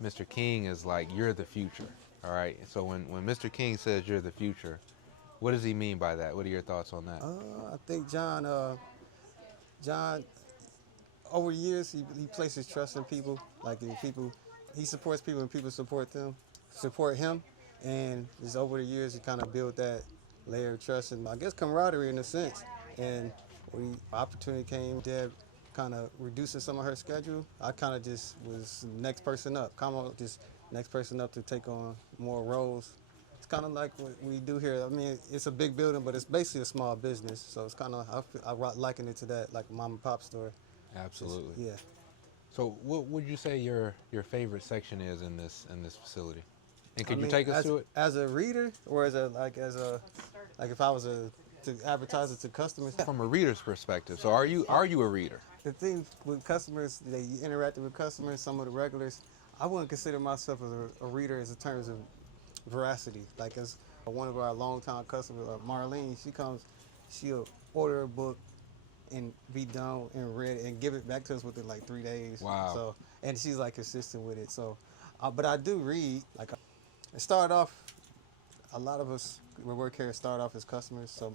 Mr. King is like, you're the future. All right. So when Mr. King says you're the future, what does he mean by that? What are your thoughts on that? I think John, over the years, he places trust in people. Like in people, he supports people and people support him. And just over the years, he kind of built that layer of trust and I guess camaraderie in a sense. And when opportunity came, Deb kind of reducing some of her schedule. I kind of just was next person up, just next person up to take on more roles. It's kind of like what we do here. I mean, it's a big building, but it's basically a small business. So it's kind of, I liken it to that, like a mom and pop store. Absolutely. Yeah. So what would you say your favorite section is in this facility? And could I you mean, take us as, through it? as a reader, or as if I was to advertise it to customers? From a reader's perspective. So are you a reader? The thing with customers, that you interacted with customers, some of the regulars, I wouldn't consider myself as a reader in terms of veracity. Like as one of our longtime customers, Marley, she comes she'll order a book and be done and read and give it back to us within like 3 days. Wow. So, and she's like consistent with it. So, but I do read. Like, it started off. A lot of us we work here start off as customers. So,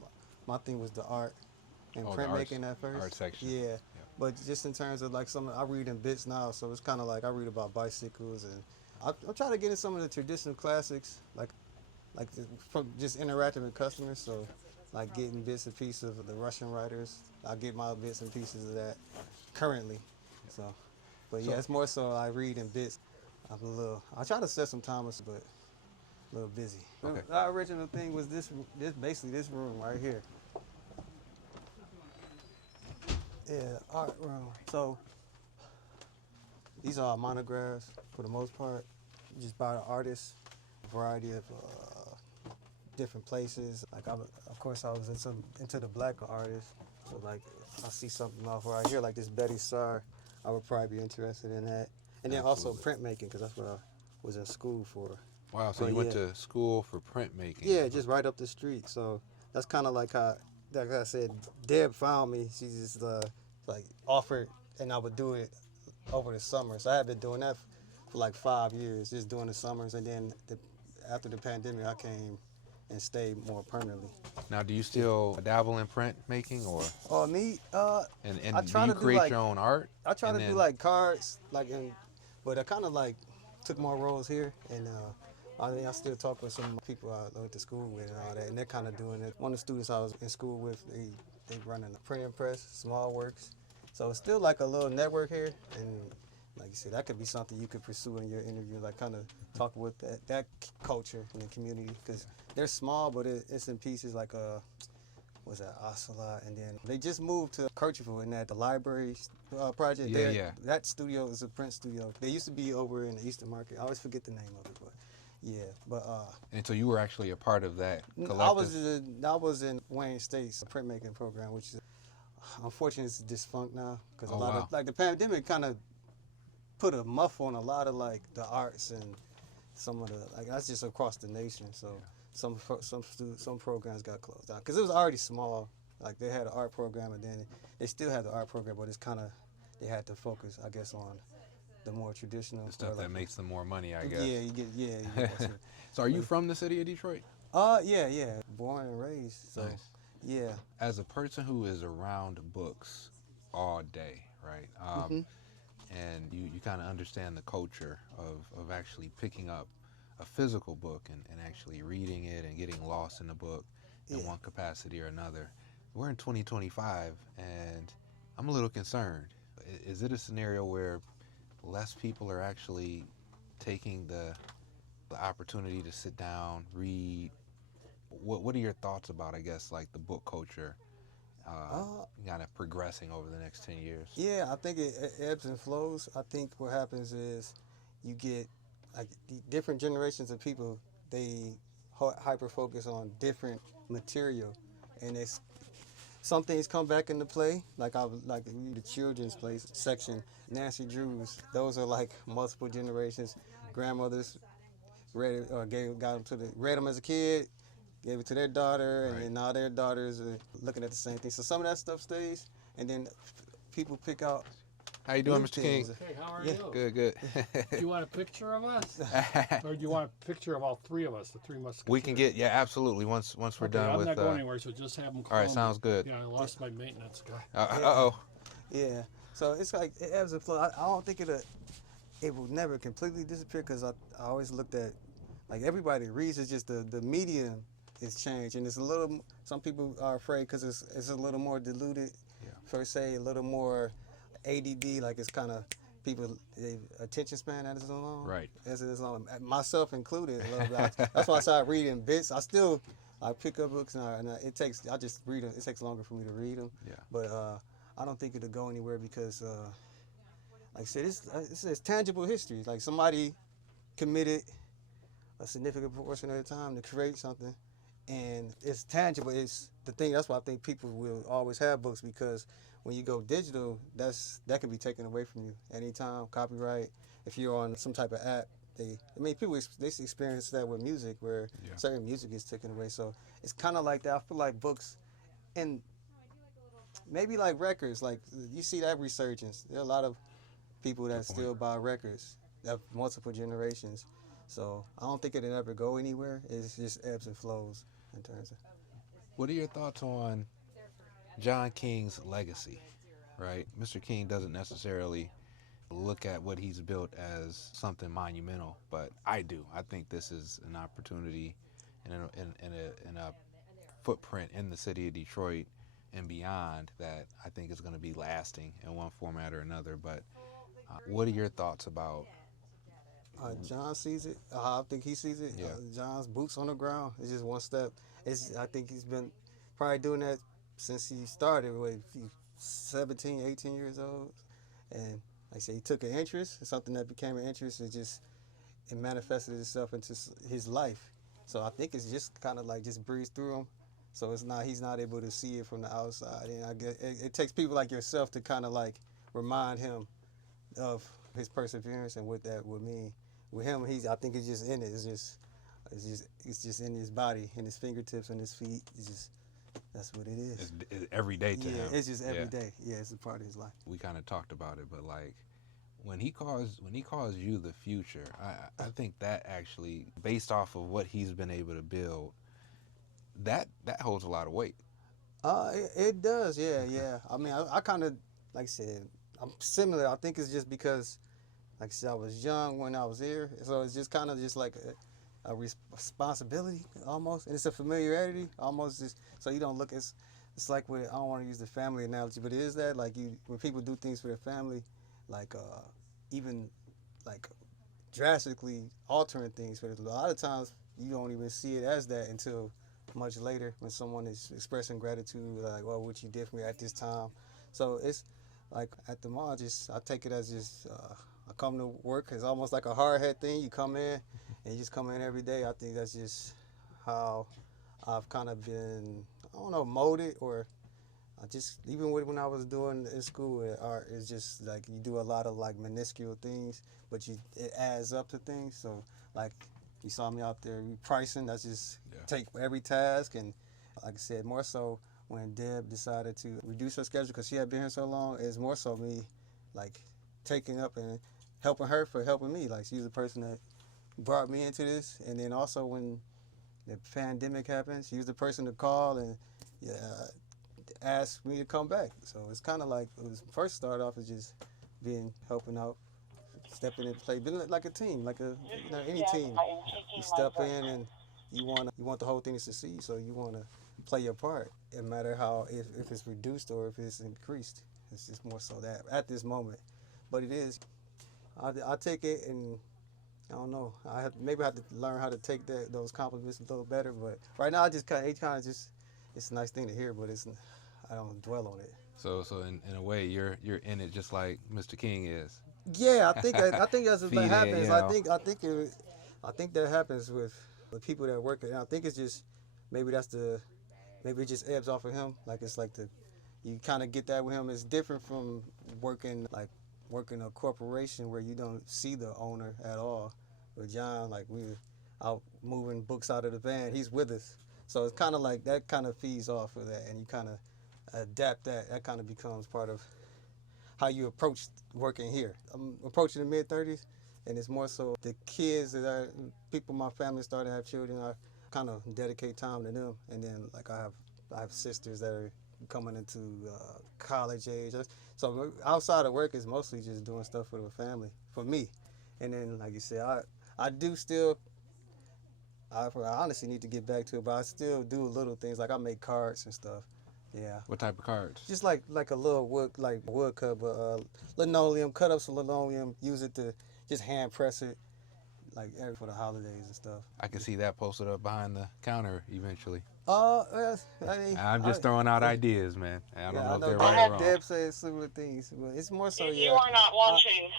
my thing was the art and Oh, the printmaking at first. art section. Yeah. But just in terms of like I read in bits now. So it's kind of like I read about bicycles and I'm trying to get in some of the traditional classics, from just interacting with customers. So, like getting bits and pieces of the Russian writers. I get my bits and pieces of that currently. So, but yeah, it's more so I read in bits. I try to set some timers, but a little busy. Okay. The original thing was this basically this room right here. Yeah, art room. So these are monographs for the most part, just by the artists, a variety of different places. Like of course I was into the black artists. So like I see something off right here, like this Betty Saar, I would probably be interested in that. And then also printmaking, because that's what I was in school for. Wow, so you went to school for printmaking? Yeah, just right up the street. So that's kind of like how, like I said, Deb found me. She just like offered, and I would do it over the summer. So I had been doing that for like 5 years, just doing the summers. And then after the pandemic, I came and stayed more permanently. Now, do you still dabble in printmaking, or? Oh, me? And I do try you to create do like, your own art? I try to do like cards, but I kind of like took more roles here, and I still talk with some people I went to school with and all that, and they're kind of doing it. One of the students I was in school with, they running a printing press, Small Works, so it's still like a little network here, and like you said, that could be something you could pursue in your interview, like kind of talk with that culture in the community, because they're small, but it's in pieces like was that Ocelot, and then they just moved to Kirchhoff in the library project. Yeah. That studio is a print studio. They used to be over in the Eastern Market. I always forget the name of it, but yeah. But and so you were actually a part of that collective? I was in Wayne State's printmaking program, which is unfortunately it's defunct now because a lot of like the pandemic kind of put a muff on a lot of like the arts and some of the like that's just across the nation. So. Yeah. Some programs got closed down because it was already small. Like they had an art program, and then they still had the art program, but it's kind of they had to focus, I guess, on the more traditional the stuff that makes them more money, I guess. Yeah, you get So, are you from the city of Detroit? Yeah, born and raised. So, nice. Yeah. As a person who is around books all day, right? And you kind of understand the culture of actually picking up a physical book and actually reading it and getting lost in the book in one capacity or another. We're in 2025 and I'm a little concerned. Is it a scenario where less people are actually taking the opportunity to sit down, read? What are your thoughts about, I guess, like the book culture kind of progressing over the next 10 years? Yeah, I think it ebbs and flows. I think what happens is you get like different generations of people, they hyper focus on different material, and some things come back into play. Like the children's place section, Nancy Drew's. Those are like multiple generations. Grandmothers read it or read them as a kid, gave it to their daughter, right. And then now their daughters are looking at the same thing. So some of that stuff stays, and then people pick out. How you doing, Mr. King? Hey, how are you? Good. Do you want a picture of us? Or do you want a picture of all three of us, the three musketeers? We can get, absolutely, once we're done with... I'm not going anywhere, so just have them call All right, sounds good. Yeah, I lost my maintenance guy. Uh-oh. Yeah, so it's like, it ebbs and flows. I don't think it will never completely disappear, because I always looked at, like, everybody reads, it's just the medium has changed, and it's a little, some people are afraid because it's a little more diluted, per se, a little more ADD, like it's kind of people attention span that is long. Right. As it is long, myself included. A little bit. That's why I started reading bits. I pick up books and I just read them. It takes longer for me to read them. Yeah. But I don't think it'll go anywhere because, like I said, it's tangible history. Like somebody committed a significant portion of their time to create something, and it's tangible. It's the thing. That's why I think people will always have books, because when you go digital, that can be taken away from you anytime. Copyright. If you're on some type of app, people they experience that with music, where certain music is taken away. So it's kind of like that. I feel like books And maybe like records, like you see that resurgence. There are a lot of people that still buy records of multiple generations. So I don't think it'll ever go anywhere. It's just ebbs and flows in terms of. What are your thoughts on John King's legacy? Right, Mr. King doesn't necessarily look at what he's built as something monumental, but I do. I think this is an opportunity and a footprint in the city of Detroit and beyond that I think is going to be lasting in one format or another. But what are your thoughts about? John sees it. I think he sees it. Yeah. John's boots on the ground. It's just one step. I think he's been probably doing that since he started. When he 17, 18 years old, and like I say, he took an interest. It's something that became an interest. It manifested itself into his life. So I think it's just kind of like just breezed through him. So he's not able to see it from the outside. And I guess it takes people like yourself to kind of like remind him of his perseverance and what that would mean. With him, I think it's just in it. It's just in his body, in his fingertips, and his feet. That's what it is. It's every day to him. Yeah, it's just every day. Yeah, it's a part of his life. We kind of talked about it, but like when he calls you the future, I think that actually, based off of what he's been able to build, that holds a lot of weight. It does. Yeah. I mean, I kind of, like I said, I'm similar. I think it's just because, like I said, I was young when I was here, so it's just kind of just like a responsibility almost, and it's a familiarity almost. Just so you don't look. It's like with, I don't want to use the family analogy, but it is that like when people do things for their family, like even like drastically altering things for it. A lot of times you don't even see it as that until much later when someone is expressing gratitude, like, well, what you did for me at this time. So it's like at the mall, I take it as just I come to work. It's almost like a hard head thing. You come in and you just come in every day. I think that's just how I've kind of been, I don't know, molded, or I just, even when I was doing in school at art, it's just like you do a lot of like minuscule things, but it adds up to things. So like you saw me out there pricing, that's just take every task. And like I said, more so when Deb decided to reduce her schedule because she had been here so long, it's more so me like taking up and helping her for helping me. Like she's the person that brought me into this. And then also when the pandemic happened, she was the person to call and ask me to come back. So it's kind of like, it was first started off as just helping out, stepping in play, being like a team, like any team. You step in and you want the whole thing to succeed, so you want to play your part. No matter how, if it's reduced or if it's increased, it's just more so that at this moment. But it is, I take it, and I don't know. Maybe I have to learn how to take those compliments a little better. But right now, I just kind of just, it's a nice thing to hear, but I don't dwell on it. So in a way, you're in it just like Mr. King is. Yeah, I think that's what happens. You know. I think that happens with the people that work it. And I think it's just maybe it just ebbs off of him. Like it's like you kind of get that with him. It's different from working a corporation where you don't see the owner at all. With John, like we were out moving books out of the van, he's with us. So it's kind of like that kind of feeds off of that, and you kind of adapt that. That kind of becomes part of how you approach working here. I'm approaching the mid-30s, and it's more so the kids people in my family started to have children. I kind of dedicate time to them, and then like I have sisters that are coming into college age. So outside of work is mostly just doing stuff for the family, for me. And then like you said, I do still. I honestly need to get back to it, but I still do little things like I make cards and stuff. Yeah. What type of cards? Just like a little wood cut, but linoleum, cut up some linoleum, use it to just hand press it, like for the holidays and stuff. I can see that posted up behind the counter eventually. I'm just throwing out ideas, man. I don't know if they're Deb, right or wrong. Deb says similar things, but it's more so. You are not watching.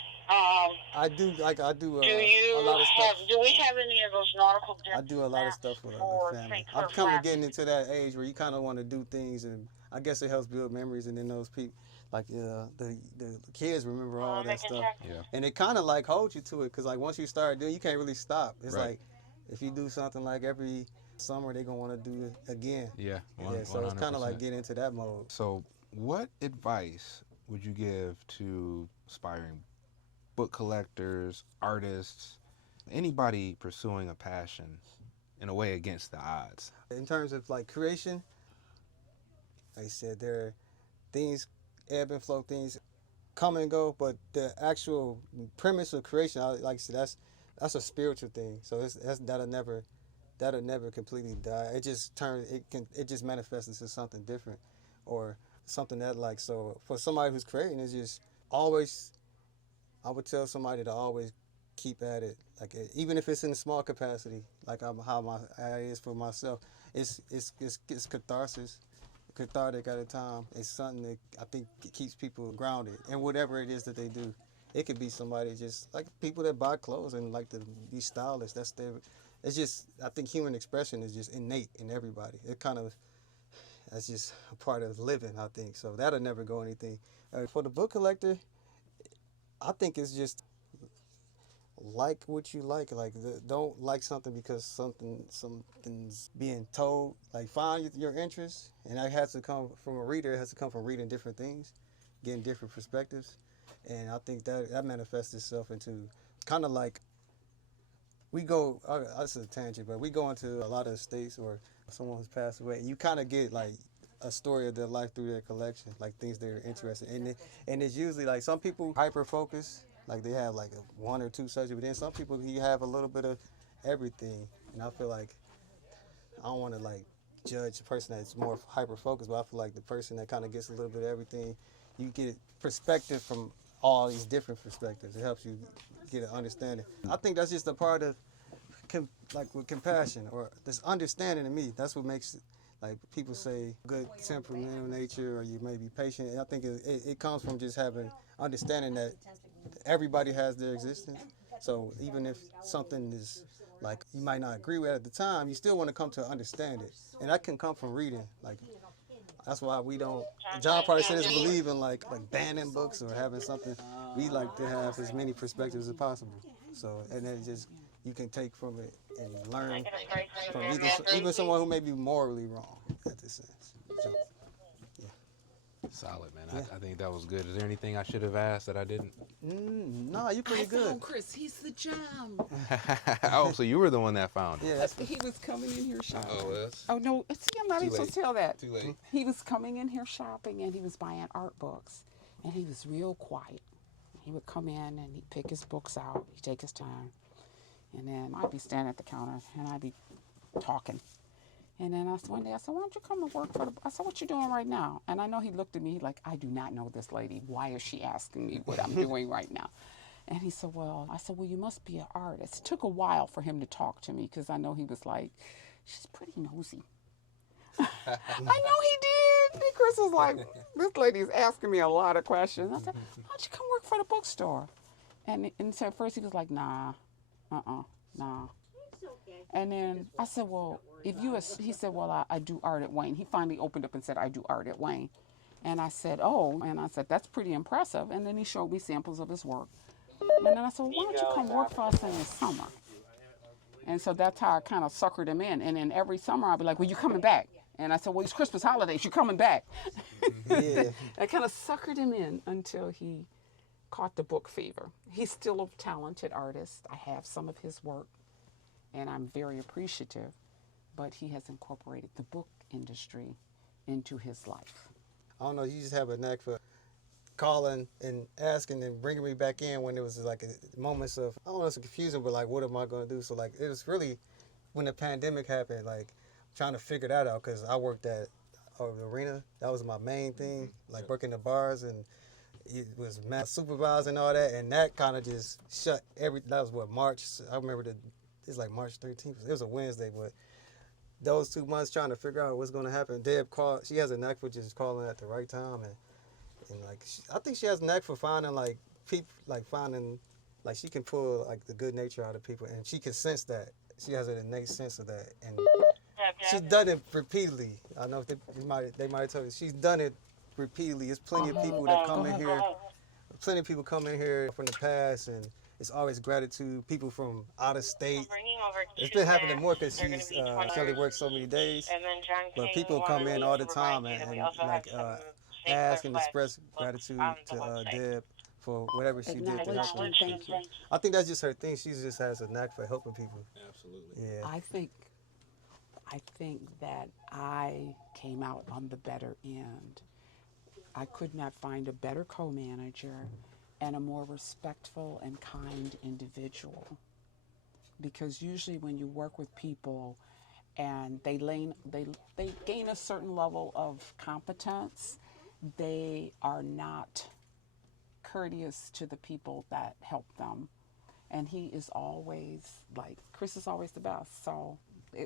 I do do a lot of stuff. Do we have any of those nautical I do a lot of stuff for the family. I'm kind of getting into that age where you kind of want to do things, and I guess it helps build memories. And then those people, like the kids, remember all that stuff. Yeah. And it kind of like holds you to it, because like once you start doing, you can't really stop. It's Right. like if you do something like every summer they're gonna want to do it again. Yeah, So it's kind of like 100%. get into that mode. So, what advice would you give to aspiring book collectors, artists, anybody pursuing a passion in a way against the odds? In terms of like creation, like I said, there are things ebb and flow, things come and go, but the actual premise of creation, like I said, that's a spiritual thing. So that'll never completely die. It just manifests into something different, or something that like, so for somebody who's creating, it's just always, I would tell somebody to always keep at it, like even if it's in a small capacity, like how it is for myself. It's catharsis, cathartic at a time. It's something that I think keeps people grounded in whatever it is that they do. It could be somebody just like people that buy clothes and like to be stylists. It's just, I think human expression is just innate in everybody. That's just a part of living, I think. So that'll never go anything. For the book collector, I think it's just like what you like. Don't like something because something's being told. Like, find your interest, and that has to come from a reader. It has to come from reading different things, getting different perspectives, and I think that manifests itself into kind of like that's a tangent, but we go into a lot of states or someone who's passed away, and you kind of get like a story of their life through their collection, like things they're interested in. And it's usually like some people hyper focus, like they have like one or two subjects, but then some people you have a little bit of everything. And I feel like I don't want to like judge a person that's more hyper focused, but I feel like the person that kind of gets a little bit of everything, you get perspective from all these different perspectives. It helps you get an understanding. I think that's just a part of like with compassion or this understanding to me. That's what makes it, like people say, good temperamental nature, or you may be patient. I think it comes from just having understanding that everybody has their existence. So even if something is like you might not agree with at the time, you still want to come to understand it. And that can come from reading. Like that's why we don't. John probably said doesn't believe in like banning books or having something. We like to have as many perspectives as possible. So and then just you can take from it and learn from even someone who may be morally wrong at this sense. So, yeah. Solid, man. Yeah. I think that was good. Is there anything I should have asked that I didn't? No, you're pretty good. Chris, he's the gem. Oh, so you were the one that found it. Yeah, He was coming in here shopping. Oh, that's Oh no, see, I'm not Too even supposed to tell that. too late. He was coming in here shopping and he was buying art books, and he was real quiet. He would come in and he'd pick his books out. He'd take his time, and then I'd be standing at the counter and I'd be talking. And then one day I said, "Why don't you come and work for the?" I said, "What you doing right now?" And I know he looked at me like, "I do not know this lady. Why is she asking me what I'm doing right now?" And he said, "Well," I said, "Well, you must be an artist." It took a while for him to talk to me because I know he was like, "She's pretty nosy." I know he did. And Chris was like, "This lady's asking me a lot of questions." I said, "Why don't you come work for the bookstore?" And so at first he was like, "Nah, nah." And then I said, "Well, if you," he said, "Well, I do art at Wayne." He finally opened up and said, "I do art at Wayne." And I said, "Oh," and I said, "That's pretty impressive." And then he showed me samples of his work. And then I said, "Well, why don't you come work for us in the summer?" And so that's how I kind of suckered him in. And then every summer I'd be like, "Well, you coming back?" And I said, "Well, it's Christmas holidays. You're coming back." Yeah. I kind of suckered him in until he caught the book fever. He's still a talented artist. I have some of his work, and I'm very appreciative. But he has incorporated the book industry into his life. I don't know. You just have a knack for calling and asking and bringing me back in when it was like moments of, I don't know, it's confusing, but like, what am I going to do? So like, it was really when the pandemic happened, like trying to figure that out, because I worked at the arena. That was my main thing, like working the bars, and it was supervisor and all that, and that kind of just shut that was what, March, I remember it's like March 13th. It was a Wednesday, but those 2 months trying to figure out what's going to happen. Deb called. She has a knack for just calling at the right time, and like I think she has a knack for finding like people, like finding like she can pull like the good nature out of people, and she can sense that. She has an innate sense of that, and she's done it repeatedly. I know if they might have told you she's done it repeatedly. There's plenty of people that come in here. Plenty of people come in here from the past, and it's always gratitude. People from out of state. It's been happening more because she only works so many days. But people come in all the time and like ask and express gratitude to Deb for whatever she did to help them. Acknowledged and thank you. I think that's just her thing. She just has a knack for helping people. Absolutely. Yeah. I think that I came out on the better end. I could not find a better co-manager and a more respectful and kind individual. Because usually when you work with people and they gain a certain level of competence, they are not courteous to the people that help them. And he is always like, Chris is always the best. So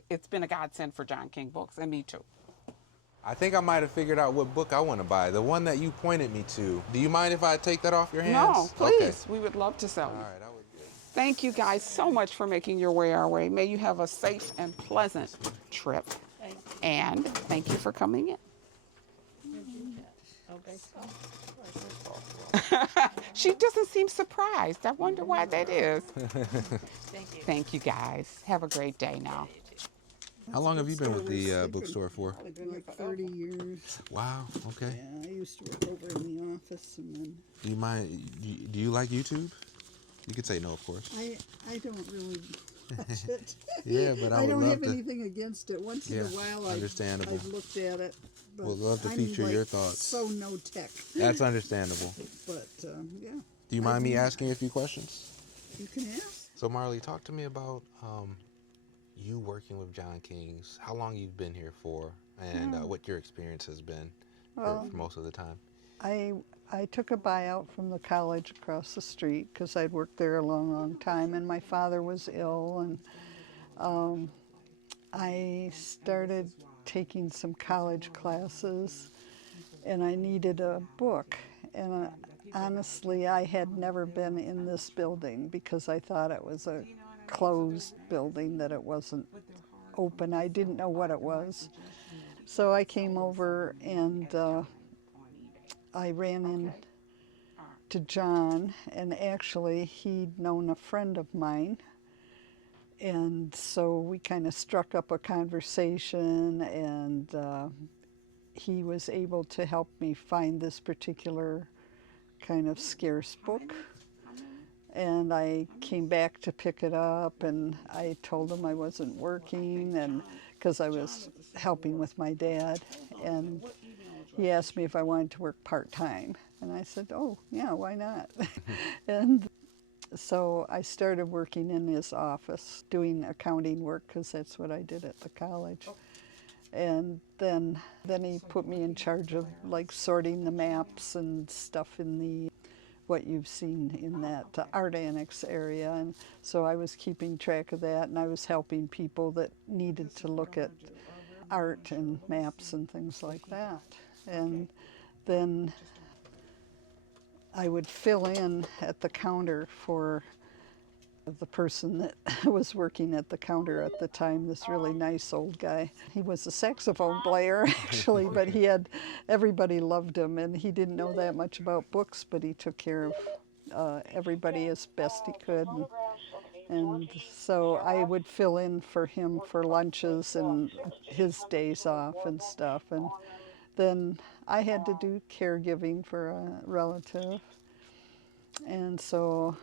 it's been a godsend for John King Books, and me too. I think I might have figured out what book I want to buy. The one that you pointed me to. Do you mind if I take that off your hands? No, please. Okay. We would love to sell All you. right, I would do. Thank you guys so much for making your way our way. May you have a safe and pleasant trip. And thank you for coming in. She doesn't seem surprised. I wonder why that is. Thank you. Thank you guys. Have a great day now. How long have you been with the bookstore for? Probably been like 30 years. Wow. Okay. Yeah, I used to work over in the office, and then Do you mind? Do you like YouTube? You could say no, of course. I don't really watch it. Yeah, but I would don't love have to. anything against it. Once in a while, understandable. I've looked at it. But We'd love to I'm feature like your thoughts. So no tech. That's understandable. But yeah, Do you mind me asking you a few questions? you can ask. So Marley, talk to me about you working with John King's, how long you've been here for, and what your experience has been for most of the time. I took a buyout from the college across the street because I'd worked there a long, long time, and my father was ill, and I started taking some college classes, and I needed a book. And honestly, I had never been in this building because I thought it was a closed building, that it wasn't open. I didn't know what it was. So I came over, and I ran into John, and actually he'd known a friend of mine. And so we kind of struck up a conversation, and he was able to help me find this particular kind of scarce book. And I came back to pick it up, and I told him I wasn't working, and because I was helping with my dad. And he asked me if I wanted to work part-time. And I said, oh, yeah, why not? And so I started working in his office, doing accounting work, because that's what I did at the college. And then he put me in charge of like sorting the maps and stuff in the, what you've seen in that art annex area. And so I was keeping track of that, and I was helping people that needed to look at art and maps and things like that. And then I would fill in at the counter for the person that was working at the counter at the time, this really nice old guy. He was a saxophone player, actually, but everybody loved him, and he didn't know that much about books, but he took care of everybody as best he could. And so I would fill in for him for lunches and his days off and stuff. And then I had to do caregiving for a relative. And so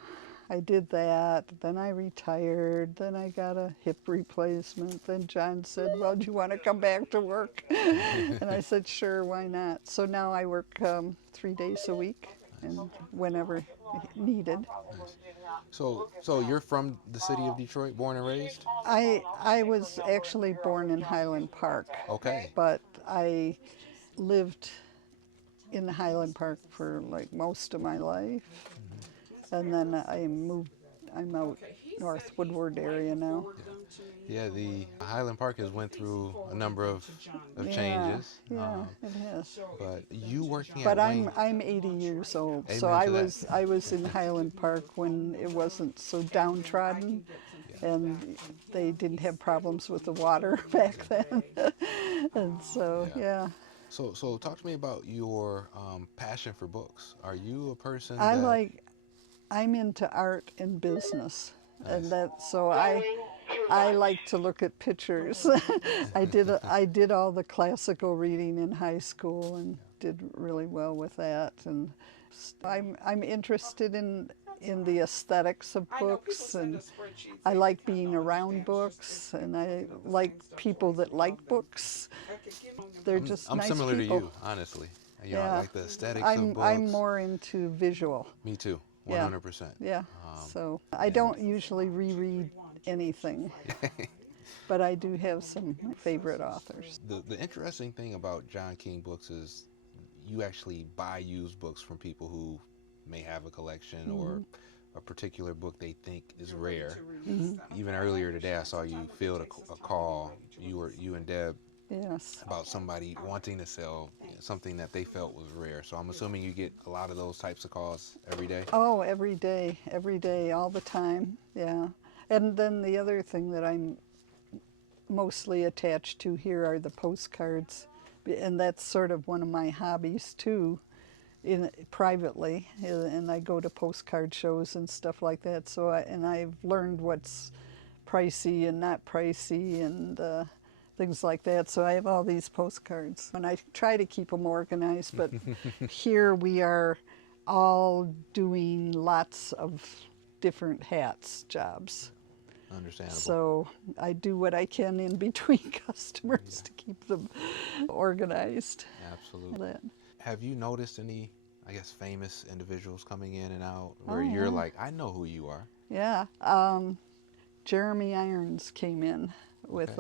I did that. Then I retired. Then I got a hip replacement. Then John said, well, do you want to come back to work? And I said, sure, why not? So now I work 3 days a week, and whenever needed. So you're from the city of Detroit, born and raised? I was actually born in Highland Park. Okay. But I lived in Highland Park for like most of my life. And then I'm out North Woodward area now. Yeah, the Highland Park has went through a number of changes. Yeah, it has. But you working But at Wayne... I'm 80 years old, so Amen to I was in Highland Park when it wasn't so downtrodden, and they didn't have problems with the water back then. And so yeah. So talk to me about your passion for books. Are you a person I that... I'm into art and business, and I like to look at pictures. I did all the classical reading in high school and did really well with that. And I'm interested in the aesthetics of books, and I like being around books, and I like people that like books. They're just I'm nice similar people. to you, honestly. You know, I like the aesthetics of books. I'm more into visual. Me too, Yeah. 100%. Yeah. So I don't usually reread anything, but I do have some favorite authors. The interesting thing about John King books is you actually buy used books from people who may have a collection or a particular book they think is rare. Even earlier today, I saw you field a call. You and Deb. Yes. About somebody wanting to sell something that they felt was rare. So I'm assuming you get a lot of those types of calls every day? Oh, every day, all the time, yeah. And then the other thing that I'm mostly attached to here are the postcards. And that's sort of one of my hobbies too, privately. And I go to postcard shows and stuff like that. So I've learned what's pricey and not pricey and things like that. So I have all these postcards, and I try to keep them organized, but here we are all doing lots of different jobs. Understandable. So I do what I can in between customers to keep them organized. Absolutely. Have you noticed any, I guess, famous individuals coming in and out where Oh, you're yeah. like, I know who you are? Yeah. Jeremy Irons came in with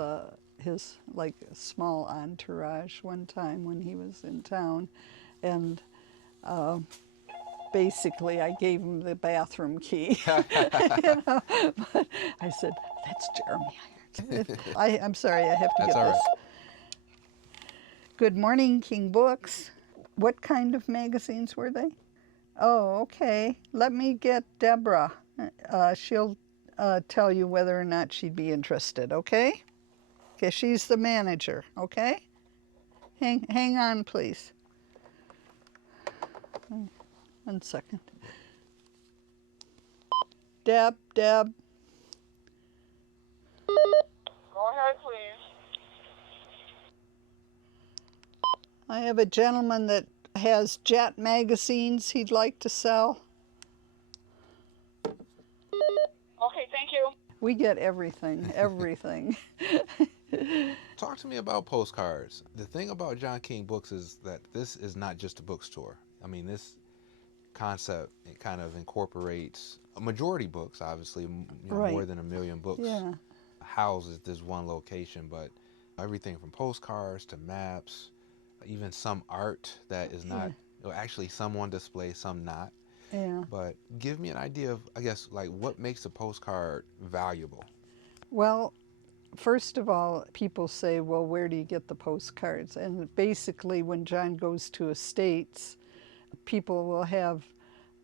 his like small entourage one time when he was in town, and basically I gave him the bathroom key. You know? But I said, that's Jeremy Irons. I'm sorry, I have to That's get all this. right. Good morning, King Books. What kind of magazines were they? Oh, okay. Let me get Deborah. She'll tell you whether or not she'd be interested, okay? Okay, she's the manager, okay? Hang on, please. 1 second. Deb. Go ahead, please. I have a gentleman that has Jet magazines he'd like to sell. Okay, thank you. We get everything. Talk to me about postcards. The thing about John King Books is that this is not just a bookstore. I mean, this concept, it kind of incorporates a majority books, obviously, Right. more than 1 million books Yeah. houses this one location, but everything from postcards to maps, even some art that is not, actually some on display, some not. Yeah. But give me an idea of, I guess, like what makes a postcard valuable? Well, first of all, people say, well, where do you get the postcards? And basically, when John goes to estates, people will have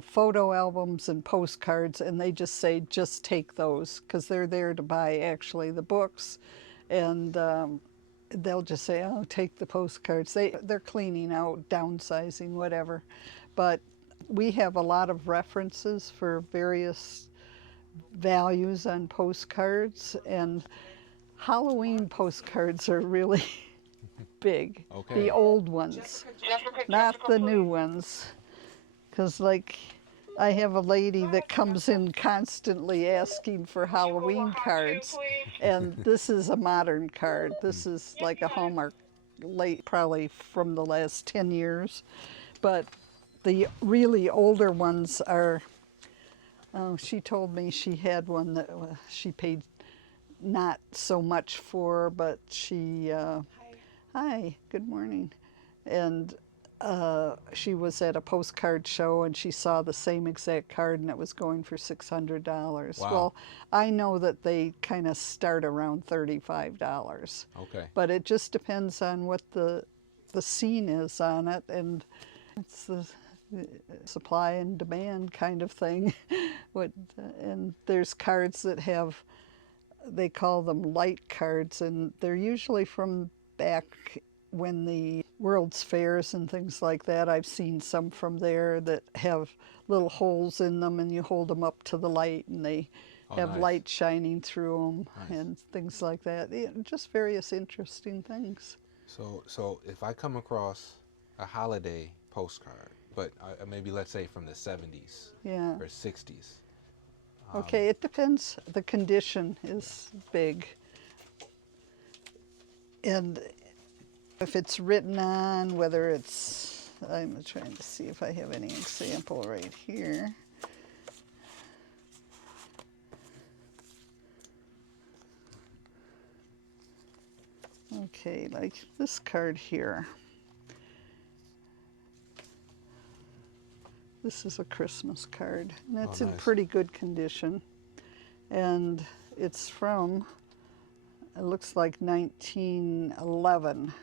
photo albums and postcards, and they just say, just take those, because they're there to buy actually the books. And they'll just say, oh, take the postcards. They're cleaning out, downsizing, whatever. But we have a lot of references for various values on postcards, and Halloween postcards are really big. Okay. The old ones, not the new ones. Because, like, I have a lady that comes in constantly asking for Halloween cards, and this is a modern card. This is like a Hallmark, probably from the last 10 years. But the really older ones are, she told me she had one that she paid not so much for, but she, hi, good morning. And she was at a postcard show and she saw the same exact card and it was going for $600. Wow. Well, I know that they kind of start around $35. Okay. But it just depends on what the scene is on it, and it's the supply and demand kind of thing. And there's cards that have, they call them light cards, and they're usually from back when the World's Fairs and things like that, I've seen some from there that have little holes in them, and you hold them up to the light and they have nice. light shining through them Nice. and things like that. Yeah, just various interesting things. So if I come across a holiday postcard, but maybe let's say from the 70s Yeah. or 60s. Okay, it depends. The condition is big. And if it's written on, whether it's, I'm trying to see if I have any example right here. Okay, like this card here. This is a Christmas card, and it's in nice. pretty good condition. And it's from, it looks like 1911.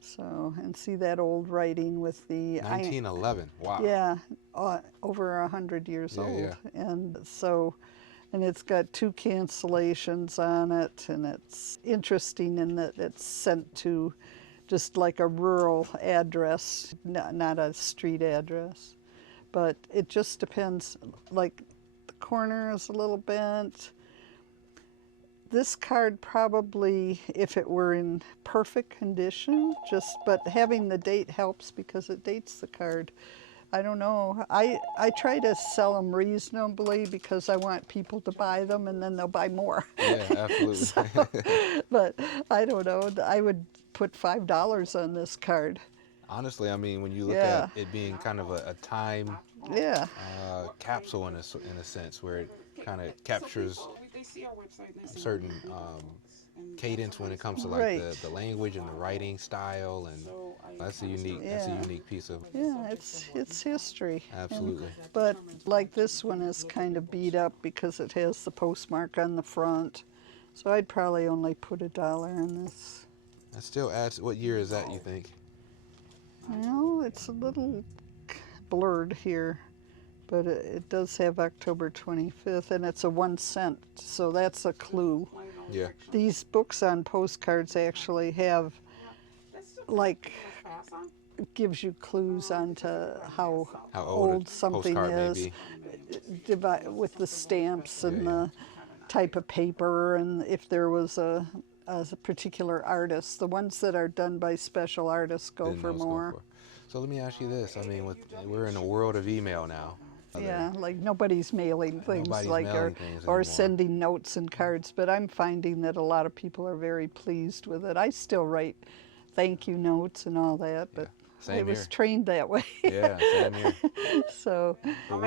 So, and see that old writing with the 1911. Wow. Yeah, over 100 years Yeah, old. yeah. And so, and it's got 2 cancellations on it, and it's interesting in that it's sent to just like a rural address, not a street address. But it just depends, like the corner is a little bent. This card probably, if it were in perfect condition, but having the date helps because it dates the card. I don't know. I try to sell them reasonably because I want people to buy them and then they'll buy more. Yeah, absolutely. So, but I don't know. I would put $5 on this card. Honestly, I mean, when you look Yeah. at it being kind of a time Yeah. capsule in a sense, where it kind of captures a certain cadence when it comes to like Right. the language and the writing style, and that's a unique piece of. Yeah, it's history. Absolutely. But like this one is kind of beat up because it has the postmark on the front. So I'd probably only put $1 on this. That still adds. What year is that, you think? Well, it's a little blurred here, but it does have October 25th, and it's a 1 cent, so that's a clue. Yeah. These books on postcards actually have, like, it gives you clues onto how old a something postcard may is, be. with the stamps and Yeah, yeah. the type of paper, and if there was a particular artist. The ones that are done by special artists go Didn't for know it's more. going for. So let me ask you this. I mean, we're in a world of email now. Yeah, like nobody's mailing things Nobody's like mailing things or anymore. sending notes and cards, but I'm finding that a lot of people are very pleased with it. I still write thank you notes and all that, but Same I was here. trained that way. Yeah, same here. So, But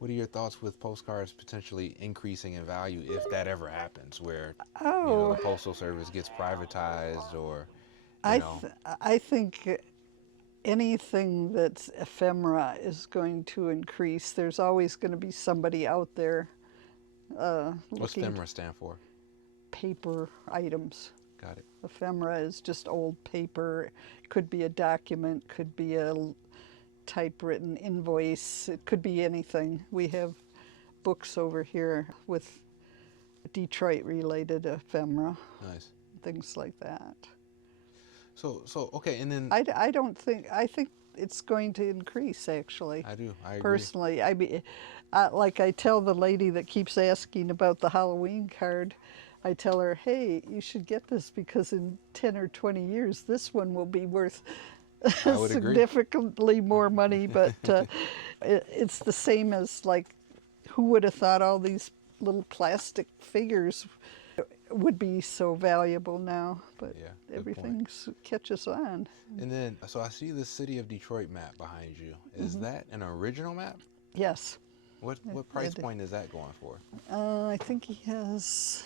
what are your thoughts with postcards potentially increasing in value if that ever happens, where the postal service gets privatized, or I think anything that's ephemera is going to increase. There's always going to be somebody out there what's looking ephemera stand for? paper items. Got it. Ephemera is just old paper. It could be a document, could be a typewritten invoice, it could be anything. We have books over here with Detroit related ephemera, Nice. things like that. So okay, and then I think it's going to increase actually. I agree. Personally, I mean, like I tell the lady that keeps asking about the Halloween card, I tell her, hey, you should get this because in 10 or 20 years, this one will be worth I would agree. significantly more money. But it's the same as like, who would have thought all these little plastic figures would be so valuable now? But Yeah, good everything catches on. And then, so I see the city of Detroit map behind you. Is that an original map? Yes. What price point is that going for? I think he has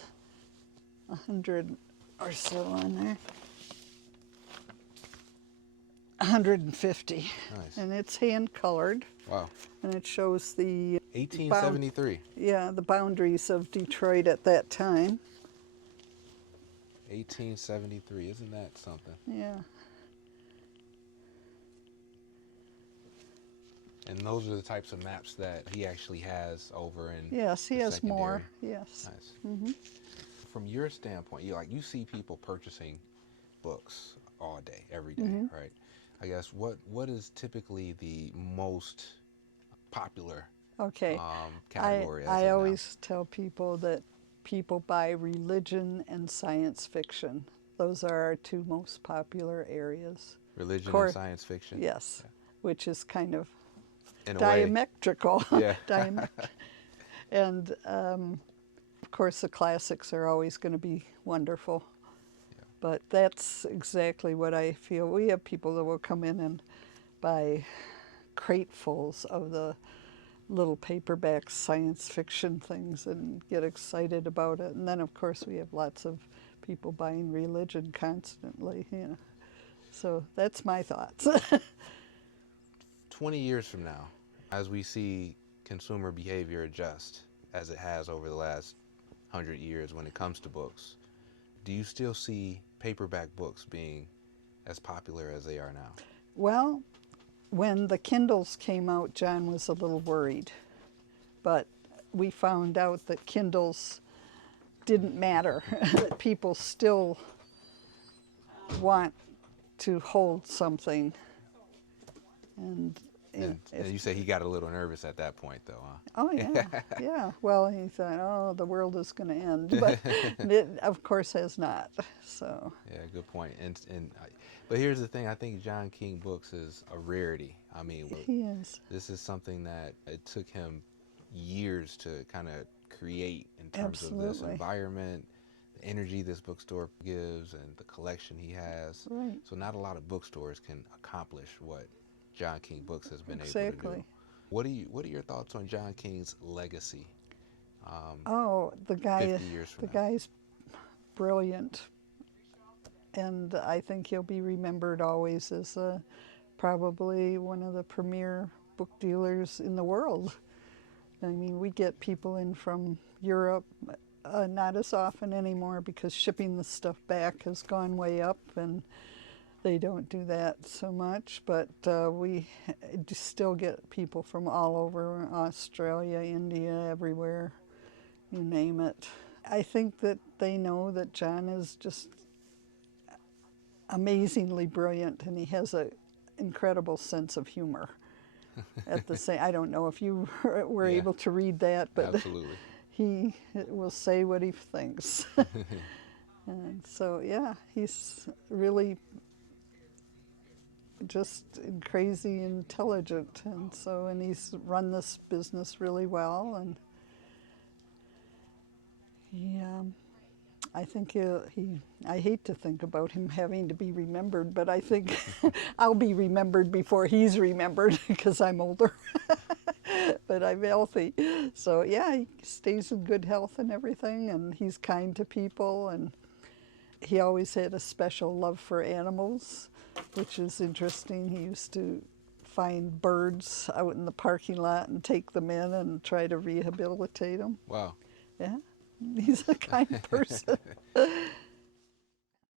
100 or so on there. 150. Nice. And it's hand colored. Wow. And it shows the 1873. the boundaries of Detroit at that time. 1873. Isn't that something? Yeah. And those are the types of maps that he actually has over in. Yes, he the has more. secondary. Yes. Nice. From your standpoint, you see people purchasing books all day, every day, right? I guess what is typically the most popular Okay. category as I of now? always tell people that people buy religion and science fiction. Those are our two most popular areas. Religion and course- science fiction? Yes, which is kind of In a way, diametrical. yeah. And of course, the classics are always going to be wonderful. But that's exactly what I feel. We have people that will come in and buy cratefuls of the little paperback science fiction things and get excited about it. And then, of course, we have lots of people buying religion constantly. So that's my thoughts. 20 years from now, as we see consumer behavior adjust, as it has over the last 100 years when it comes to books, do you still see paperback books being as popular as they are now? Well, when the Kindles came out, John was a little worried. But we found out that Kindles didn't matter, that people still want to hold something. And You say he got a little nervous at that point, though, huh? oh yeah, yeah. Well, he thought, oh, the world is going to end, but it, of course, has not. So Yeah, good point. But here's the thing: I think John King books is a rarity. I mean, he is. this is something that it took him years to kind of create in terms of this Absolutely. environment, the energy this bookstore gives, and the collection he has. Right. So not a lot of bookstores can accomplish what John King Books has been able to Exactly. do. What are your thoughts on John King's legacy? Oh, the guy. 50 years from The now. guy's brilliant, and I think he'll be remembered always as probably one of the premier book dealers in the world. I mean, we get people in from Europe, not as often anymore because shipping the stuff back has gone way up, and they don't do that so much. But we still get people from all over, Australia, India, everywhere, you name it. I think that they know that John is just amazingly brilliant, and he has an incredible sense of humor. At the same, I don't know if you were Yeah. able to read that, but Absolutely. he will say what he thinks. And so, yeah, he's really just crazy intelligent, and he's run this business really well, and I think I hate to think about him having to be remembered, but I think I'll be remembered before he's remembered because I'm older. But I'm healthy. So yeah, he stays in good health and everything, and he's kind to people, and he always had a special love for animals, which is interesting. He used to find birds out in the parking lot and take them in and try to rehabilitate them. Wow. Yeah, he's a kind person.